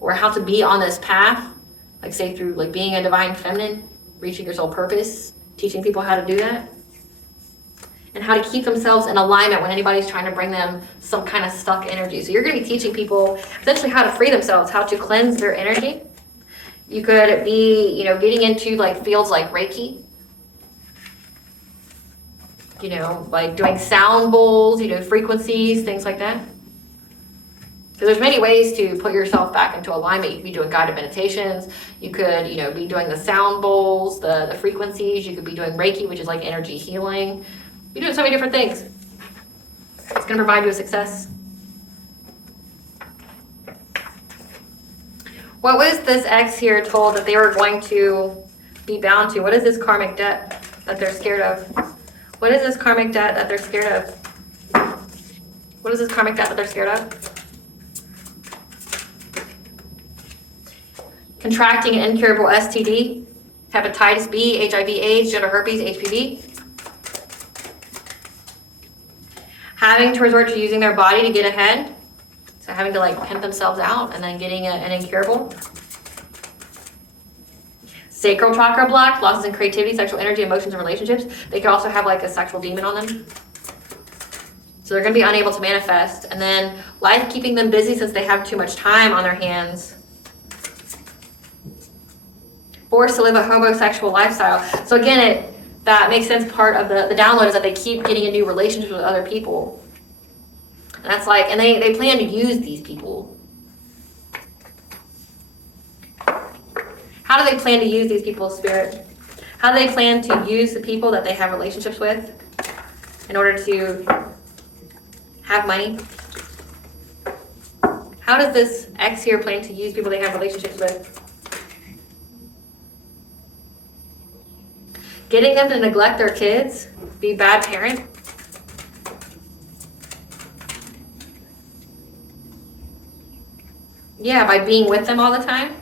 or how to be on this path. Like say through like being a divine feminine, reaching your soul purpose, teaching people how to do that. And how to keep themselves in alignment when anybody's trying to bring them some kind of stuck energy. So you're going to be teaching people essentially how to free themselves, how to cleanse their energy. You could be, getting into like fields like Reiki, like doing sound bowls, frequencies, things like that. So there's many ways to put yourself back into alignment. You could be doing guided meditations. You could, be doing the sound bowls, the frequencies. You could be doing Reiki, which is like energy healing. You're doing so many different things. It's going to provide you with success. What was this ex here told that they were going to be bound to? What is this karmic debt that they're scared of? What is this karmic debt that they're scared of? What is this karmic debt that they're scared of? Contracting an incurable STD, hepatitis B, HIV, AIDS, genital herpes, HPV. Having to resort to using their body to get ahead. So having to like pimp themselves out and then getting an incurable. Sacral chakra blocked, losses in creativity, sexual energy, emotions, and relationships. They could also have like a sexual demon on them. So they're going to be unable to manifest. And then life keeping them busy since they have too much time on their hands. Forced to live a homosexual lifestyle. So again, that makes sense. Part of the download is that they keep getting a new relationship with other people. And that's like, and they plan to use these people. How do they plan to use these people, Spirit? How do they plan to use the people that they have relationships with in order to have money? How does this ex here plan to use people they have relationships with? Getting them to neglect their kids, be a bad parent. Yeah, by being with them all the time.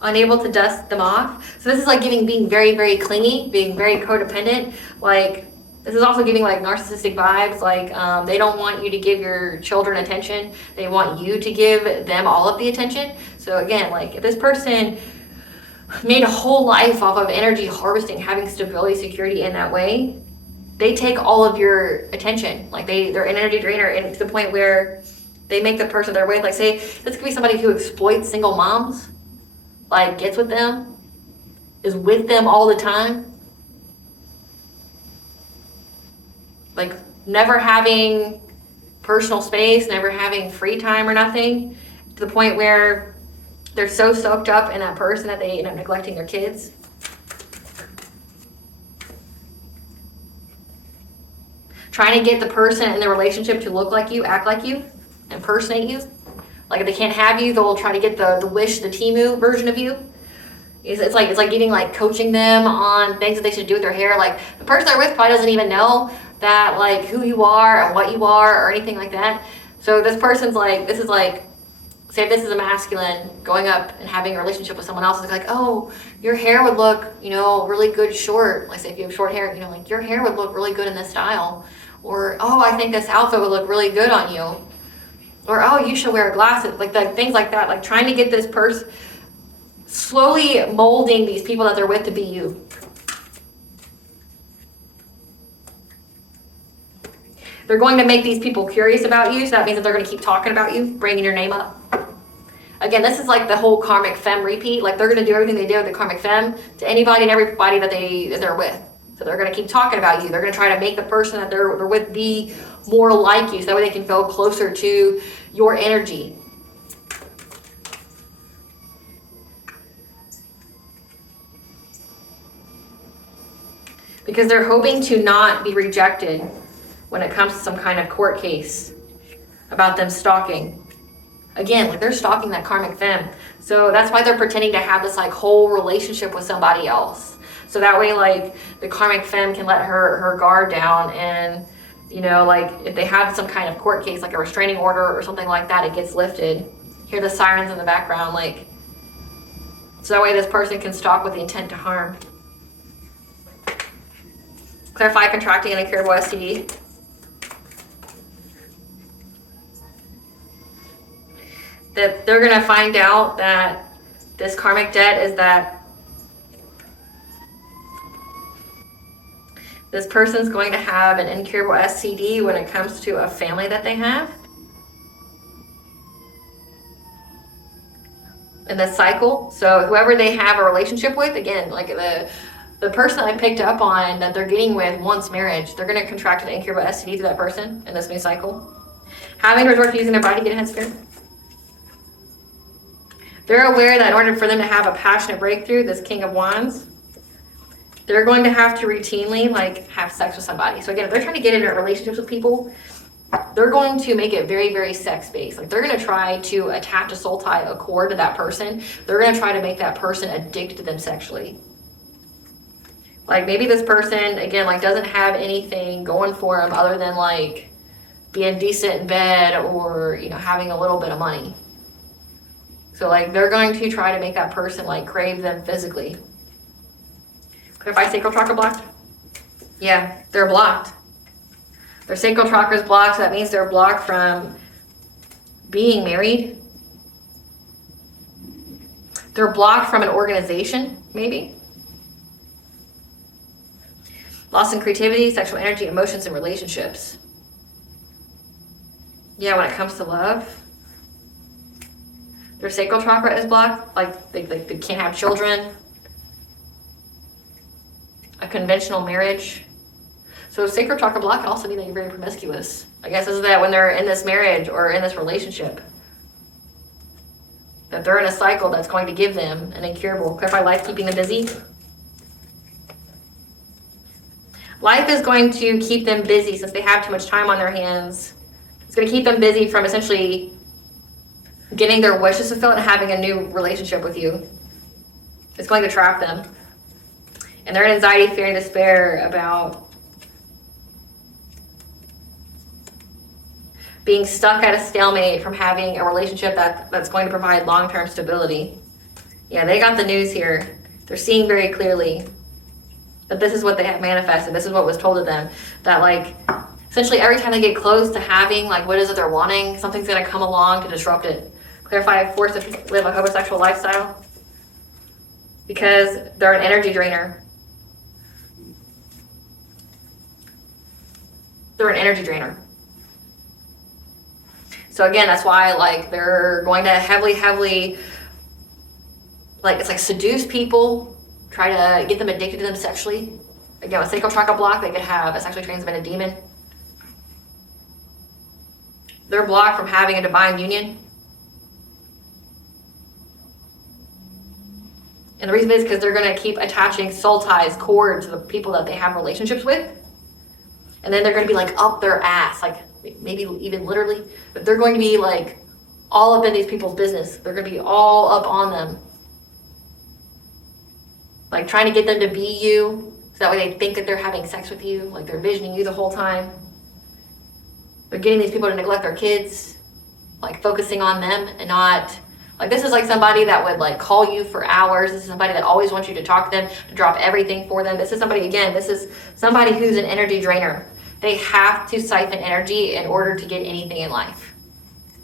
Unable to dust them off. So this is like being very, very clingy, being very codependent. Like, this is also giving like narcissistic vibes. Like, they don't want you to give your children attention. They want you to give them all of the attention. So again, like if this person made a whole life off of energy harvesting, having stability, security in that way, they take all of your attention. Like they're an energy drainer, and to the point where they make the person they're with, like say, this could be somebody who exploits single moms, like gets with them, is with them all the time. Like never having personal space, never having free time or nothing, to the point where they're so soaked up in that person that they end up neglecting their kids. Trying to get the person in the relationship to look like you, act like you, impersonate you. Like if they can't have you, they'll try to get the Wish, the Temu version of you. It's like giving like coaching them on things that they should do with their hair. Like the person they're with probably doesn't even know that like who you are and what you are or anything like that. So this person's like, this is like, say if this is a masculine going up and having a relationship with someone else, it's like, oh, your hair would look, really good short. Like say if you have short hair, like your hair would look really good in this style. Or, oh, I think this outfit would look really good on you. Or, oh, you should wear glasses. Like things like that. Like trying to get this person, slowly molding these people that they're with to be you. They're going to make these people curious about you, so that means that they're going to keep talking about you, bringing your name up. Again, this is like the whole karmic femme repeat. Like they're going to do everything they did with the karmic femme to anybody and everybody that they're with. So they're going to keep talking about you. They're going to try to make the person that they're with be more like you, so that way they can feel closer to your energy. because they're hoping to not be rejected when it comes to some kind of court case about them stalking. Again, like they're stalking that karmic femme. So that's why they're pretending to have this like whole relationship with somebody else. So that way, like the karmic femme can let her guard down, and you know, like if they have some kind of court case, like a restraining order or something like that, it gets lifted. Hear the sirens in the background, like, so that way this person can stalk with the intent to harm. Clarify contracting an incurable STD. That they're going to find out that this karmic debt is that this person's going to have an incurable STD when it comes to a family that they have. In the cycle. So whoever they have a relationship with, again, like the person I picked up on that they're getting with wants marriage, they're going to contract an incurable STD to that person in this new cycle. Having resort to using their body to get a Hemisphere. They're aware that in order for them to have a passionate breakthrough, this King of Wands, they're going to have to routinely like have sex with somebody. So again, if they're trying to get into relationships with people, they're going to make it very, very sex-based. Like they're going to try to attach a soul tie, a cord to that person. They're going to try to make that person addicted to them sexually. Like maybe this person, again, like doesn't have anything going for them other than like being decent in bed or, you know, having a little bit of money. So like they're going to try to make that person like crave them physically. Clarify sacral chakra blocked? Yeah, they're blocked. Their sacral chakra is blocked, so that means they're blocked from being married. They're blocked from an organization, maybe. Loss in creativity, sexual energy, emotions, and relationships. Yeah, when it comes to love. Their sacral chakra is blocked, like they can't have children. A conventional marriage. So sacral chakra block can also mean that you're very promiscuous. I guess is that when they're in this marriage or in this relationship, that they're in a cycle that's going to give them an incurable. Clarify life keeping them busy. Life is going to keep them busy since they have too much time on their hands. It's going to keep them busy from essentially getting their wishes fulfilled and having a new relationship with you. It's going to trap them. And they're in anxiety, fear, and despair about being stuck at a stalemate from having a relationship that's going to provide long-term stability. Yeah, they got the news here. They're seeing very clearly that this is what they have manifested. This is what was told to them. That like, essentially every time they get close to having like what is it they're wanting, something's going to come along to disrupt it. Clarify force to live a homosexual lifestyle. Because they're an energy drainer. They're an energy drainer. So again, that's why like they're going to heavily like it's like seduce people, try to get them addicted to them sexually. Again, with sacral chakra block, they could have a sexually transmitted demon. They're blocked from having a divine union. And the reason is because they're going to keep attaching soul ties, cords to the people that they have relationships with. And then they're going to be like up their ass, like maybe even literally, but they're going to be like all up in these people's business. They're going to be all up on them. Like trying to get them to be you, so that way they think that they're having sex with you, like they're envisioning you the whole time. They're getting these people to neglect their kids, like focusing on them and not, like this is like somebody that would like call you for hours. This is somebody that always wants you to talk to them, to drop everything for them. This is somebody, again, this is somebody who's an energy drainer. They have to siphon energy in order to get anything in life.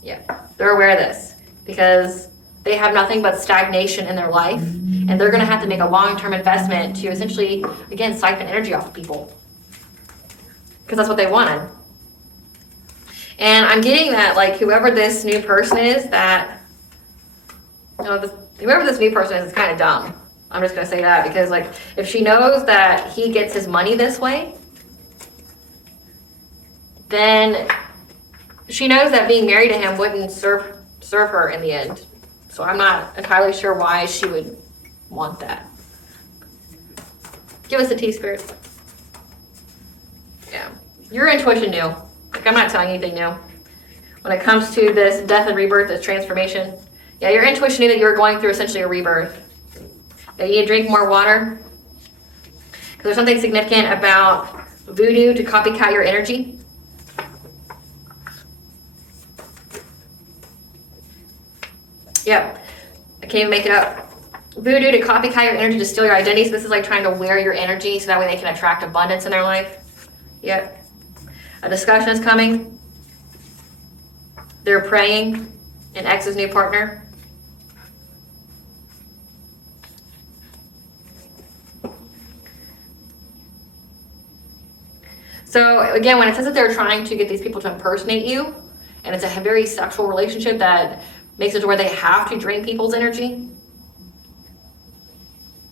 Yeah, they're aware of this because they have nothing but stagnation in their life, and they're going to have to make a long-term investment to essentially, again, siphon energy off of people because that's what they wanted. And I'm getting that, like, whoever this new person is, that, you know, whoever this new person is kind of dumb. I'm just going to say that because, like, if she knows that he gets his money this way, then she knows that being married to him wouldn't serve her in the end. So I'm not entirely sure why she would want that. Give us a tea, Spirit. Your intuition knew. Like, I'm not telling you anything new. When it comes to this death and rebirth, this transformation, yeah, your intuition knew that you were going through essentially a rebirth. Yeah, you need to drink more water. Because there's something significant about voodoo to copycat your energy. Yep, I can't even make it up. Voodoo to copycat your energy, to steal your identity. So this is like trying to wear your energy so that way they can attract abundance in their life. Yep. A discussion is coming. They're praying. An ex's new partner. So again, when it says that they're trying to get these people to impersonate you, and it's a very sexual relationship that makes it to where they have to drain people's energy,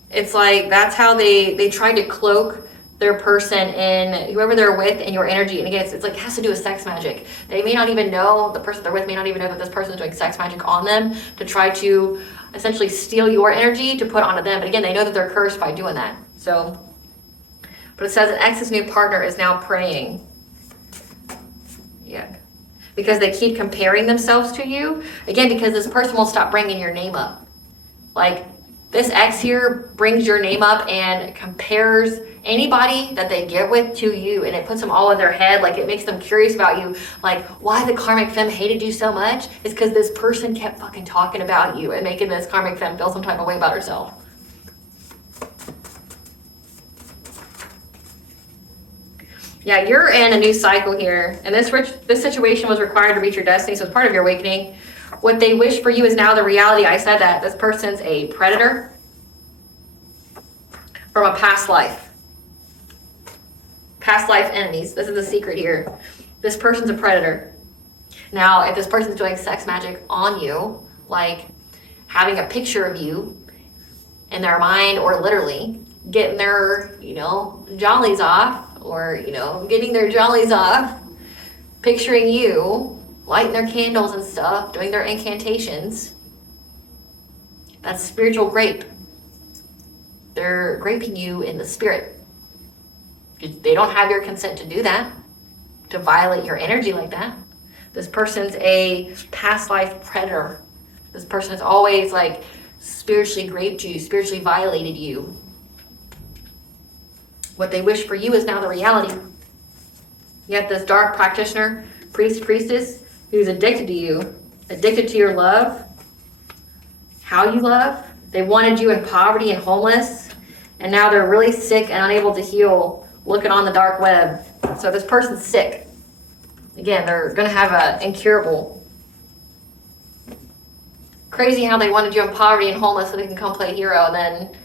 it's like that's how they try to cloak their person in whoever they're with and your energy. And again, it's like it has to do with sex magic. They may not even know, the person they're with may not even know that this person is doing sex magic on them to try to essentially steal your energy to put onto them. But again, they know that they're cursed by doing that. So, but it says an ex's new partner is now praying. Yeah. Because they keep comparing themselves to you. Again, because this person won't stop bringing your name up. Like, this ex here brings your name up and compares anybody that they get with to you, and it puts them all in their head. Like, it makes them curious about you. Like, why the karmic femme hated you so much is because this person kept fucking talking about you and making this karmic femme feel some type of way about herself. Yeah, you're in a new cycle here, and this situation was required to reach your destiny, so it's part of your awakening. What they wish for you is now the reality. I said that this person's a predator from a past life. Past life enemies. This is the secret here. This person's a predator. Now, if this person's doing sex magic on you, like having a picture of you in their mind, or literally getting their, jollies off, or, getting their jollies off, picturing you, lighting their candles and stuff, doing their incantations, that's spiritual grape. They're graping you in the spirit. They don't have your consent to do that, to violate your energy like that. This person's a past life predator. This person has always like spiritually graped you, spiritually violated you. What they wish for you is now the reality. You have this dark practitioner, priest, priestess, who's addicted to you, addicted to your love, how you love. They wanted you in poverty and homeless, and now they're really sick and unable to heal, looking on the dark web. So this person's sick. Again, they're going to have an incurable. Crazy how they wanted you in poverty and homeless so they can come play hero and then,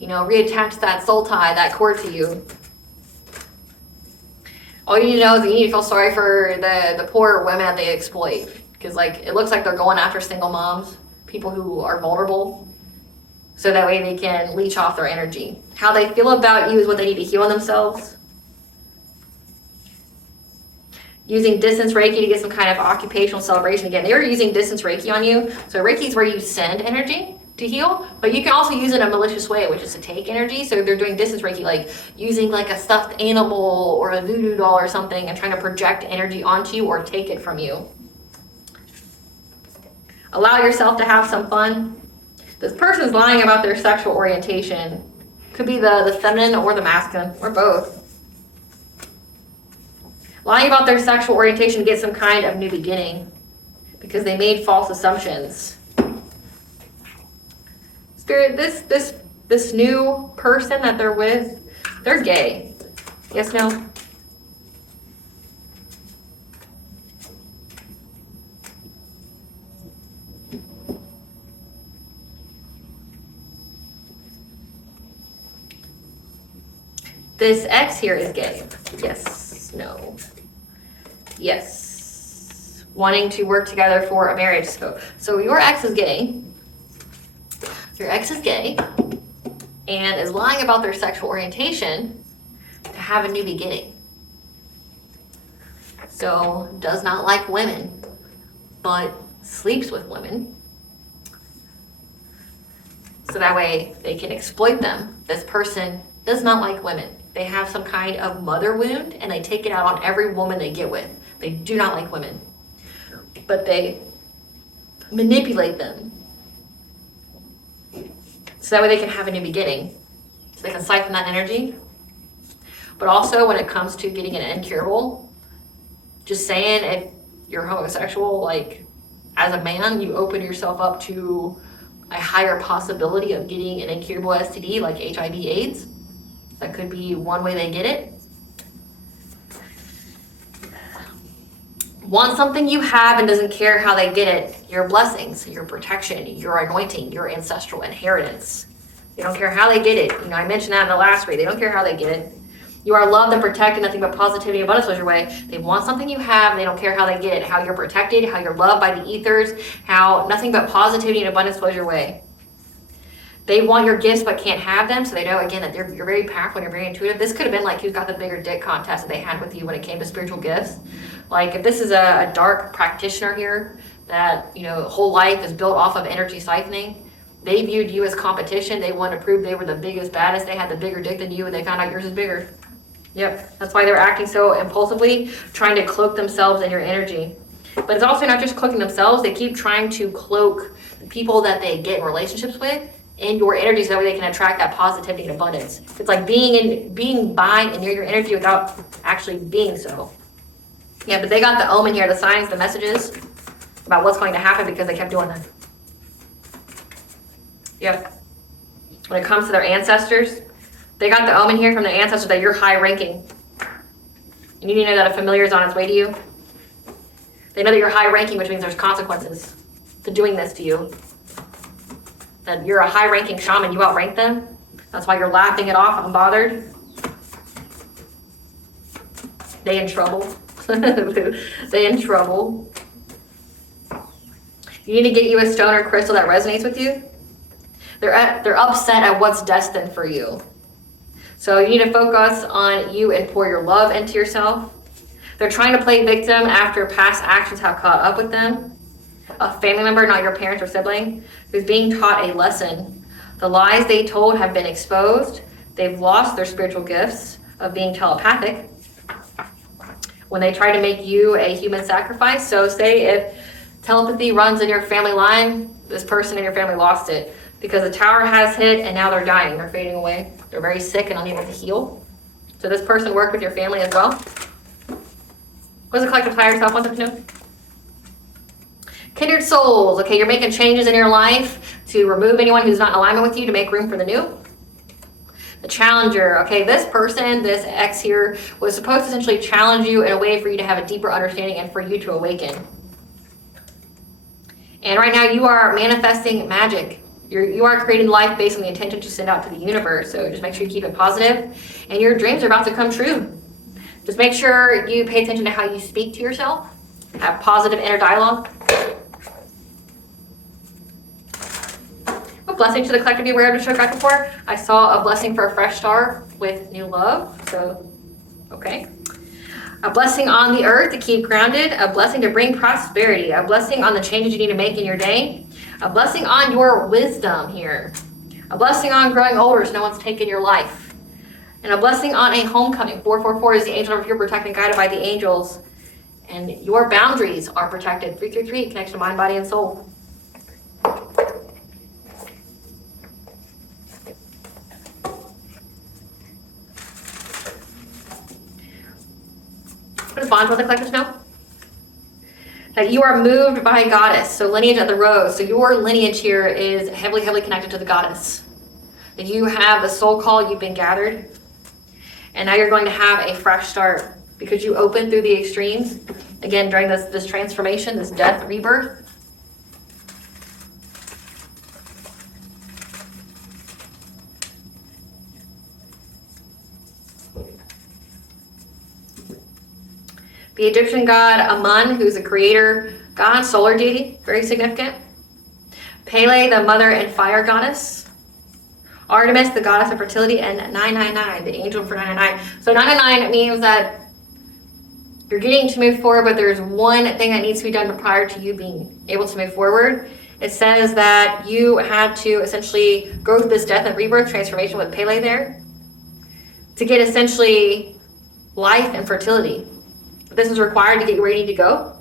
reattach that soul tie, that cord to you. All you need to know is that you need to feel sorry for the poor women that they exploit. Because it looks like they're going after single moms, people who are vulnerable, so that way they can leech off their energy. How they feel about you is what they need to heal in themselves. Using distance Reiki to get some kind of occupational celebration. Again, they were using distance Reiki on you. So Reiki is where you send energy to heal, but you can also use it in a malicious way, which is to take energy. So they're doing distance Reiki, like using like a stuffed animal or a voodoo doll or something and trying to project energy onto you or take it from you. Allow yourself to have some fun. This person's lying about their sexual orientation. Could be the feminine or the masculine, or both. Lying about their sexual orientation to get some kind of new beginning because they made false assumptions. Spirit, this new person that they're with, they're gay. Yes, no? This ex here is gay. Yes, no. Yes. Wanting to work together for a marriage. So your ex is gay. Your ex is gay and is lying about their sexual orientation to have a new beginning. So does not like women, but sleeps with women. So that way they can exploit them. This person does not like women. they have some kind of mother wound and they take it out on every woman they get with. They do not like women, but they manipulate them so that way they can have a new beginning. So they can siphon that energy. But also when it comes to getting an incurable, just saying, if you're homosexual, like as a man, you open yourself up to a higher possibility of getting an incurable STD like HIV/AIDS. That could be one way they get it. Want something you have and doesn't care how they get it. Your blessings, your protection, your anointing, your ancestral inheritance. They don't care how they get it. You know, I mentioned that in the last read. They don't care how they get it. You are loved and protected, nothing but positivity and abundance flows your way. They want something you have, and they don't care how they get it. How you're protected, how you're loved by the ethers, how nothing but positivity and abundance flows your way. They want your gifts but can't have them, so they know, again, that you're very powerful and you're very intuitive. This could have been like who's got the bigger dick contest that they had with you when it came to spiritual gifts. Like if this is a dark practitioner here that, you know, whole life is built off of energy siphoning, they viewed you as competition. They wanted to prove they were the biggest, baddest. They had the bigger dick than you, and they found out yours is bigger. Yep, that's why they were acting so impulsively, trying to cloak themselves in your energy. But it's also not just cloaking themselves. They keep trying to cloak the people that they get in relationships with in your energy, so that way they can attract that positivity and abundance. It's like being by and near your energy without actually being so. Yeah, but they got the omen here, the signs, the messages about what's going to happen because they kept doing that. Yep. When it comes to their ancestors, they got the omen here from their ancestors that you're high ranking. You need to know that a familiar is on its way to you. They know that you're high ranking, which means there's consequences to doing this to you. That you're a high ranking shaman, you outrank them. That's why you're laughing it off, unbothered. They in trouble. They in trouble. You need to get you a stone or crystal that resonates with you. They're upset at what's destined for you. So you need to focus on you and pour your love into yourself. They're trying to play victim after past actions have caught up with them. A family member, not your parent or sibling, who's being taught a lesson. The lies they told have been exposed. They've lost their spiritual gifts of being telepathic when they try to make you a human sacrifice. So say if telepathy runs in your family line, this person in your family lost it because the tower has hit and now they're dying. They're fading away. They're very sick and unable to heal. So this person worked with your family as well. What does the collective higher self want them to know? Kindred souls. Okay, you're making changes in your life to remove anyone who's not in alignment with you to make room for the new. The challenger. Okay, this person, this X here, was supposed to essentially challenge you in a way for you to have a deeper understanding and for you to awaken. And right now you are manifesting magic. You are creating life based on the intention to send out to the universe. So just make sure you keep it positive, and your dreams are about to come true. Just make sure you pay attention to how you speak to yourself. Have positive inner dialogue. A blessing to the collective you were able to show back before. I saw a blessing for a fresh start with new love. So, okay. A blessing on the earth to keep grounded. A blessing to bring prosperity. A blessing on the changes you need to make in your day. A blessing on your wisdom here. A blessing on growing older so no one's taken your life. And a blessing on a homecoming. 444 is the angel of your protected, guided by the angels. And your boundaries are protected. 333, connection to mind, body, and soul. What does Bonds want the collectors know? That you are moved by a goddess. So lineage of the rose. So your lineage here is heavily, heavily connected to the goddess. That you have the soul call, you've been gathered. And now you're going to have a fresh start because you opened through the extremes. Again, during this transformation, this death, rebirth. The Egyptian god Amun, who's a creator god, solar deity, very significant. Pele, the mother and fire goddess. Artemis, the goddess of fertility, and 999, the angel for 999. So 999 means that you're getting to move forward, but there's one thing that needs to be done prior to you being able to move forward. It says that you had to essentially go through this death and rebirth transformation with Pele there to get essentially life and fertility. This is required to get you where you need to go.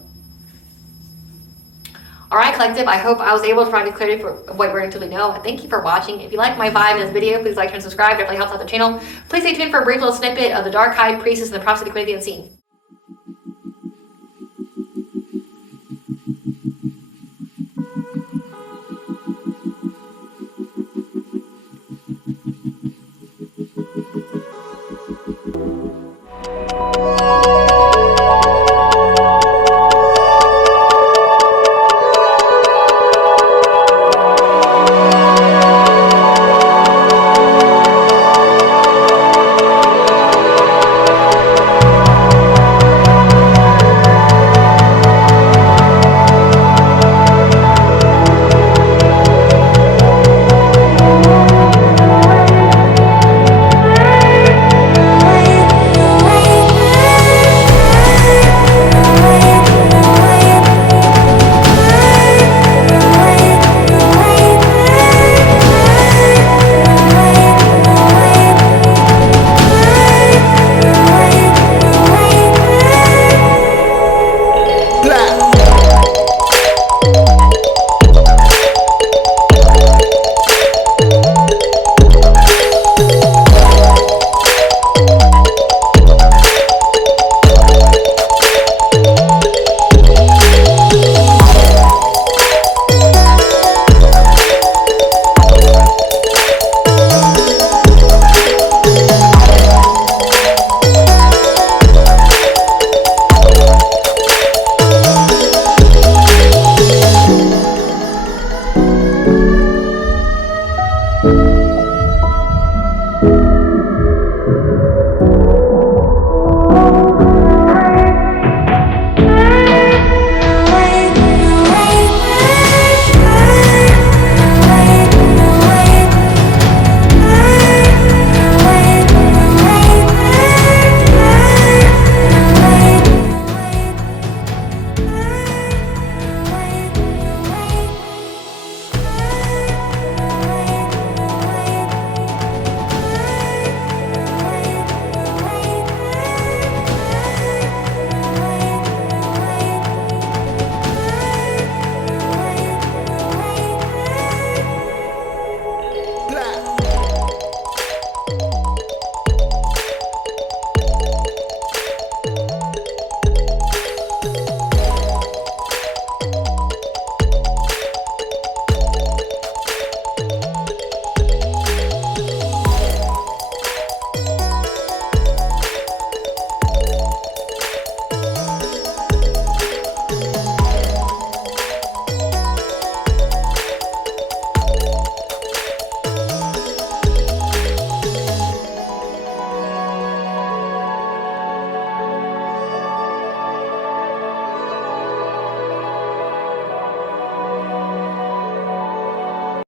All right, collective, I hope I was able to provide you clarity for what we're intuitively know. Thank you for watching. If you like my vibe in this video, please like and subscribe. Definitely helps out the channel. Please stay tuned for a brief little snippet of the Dark High Priestess and the Prophecy of the Queen of the Unseen.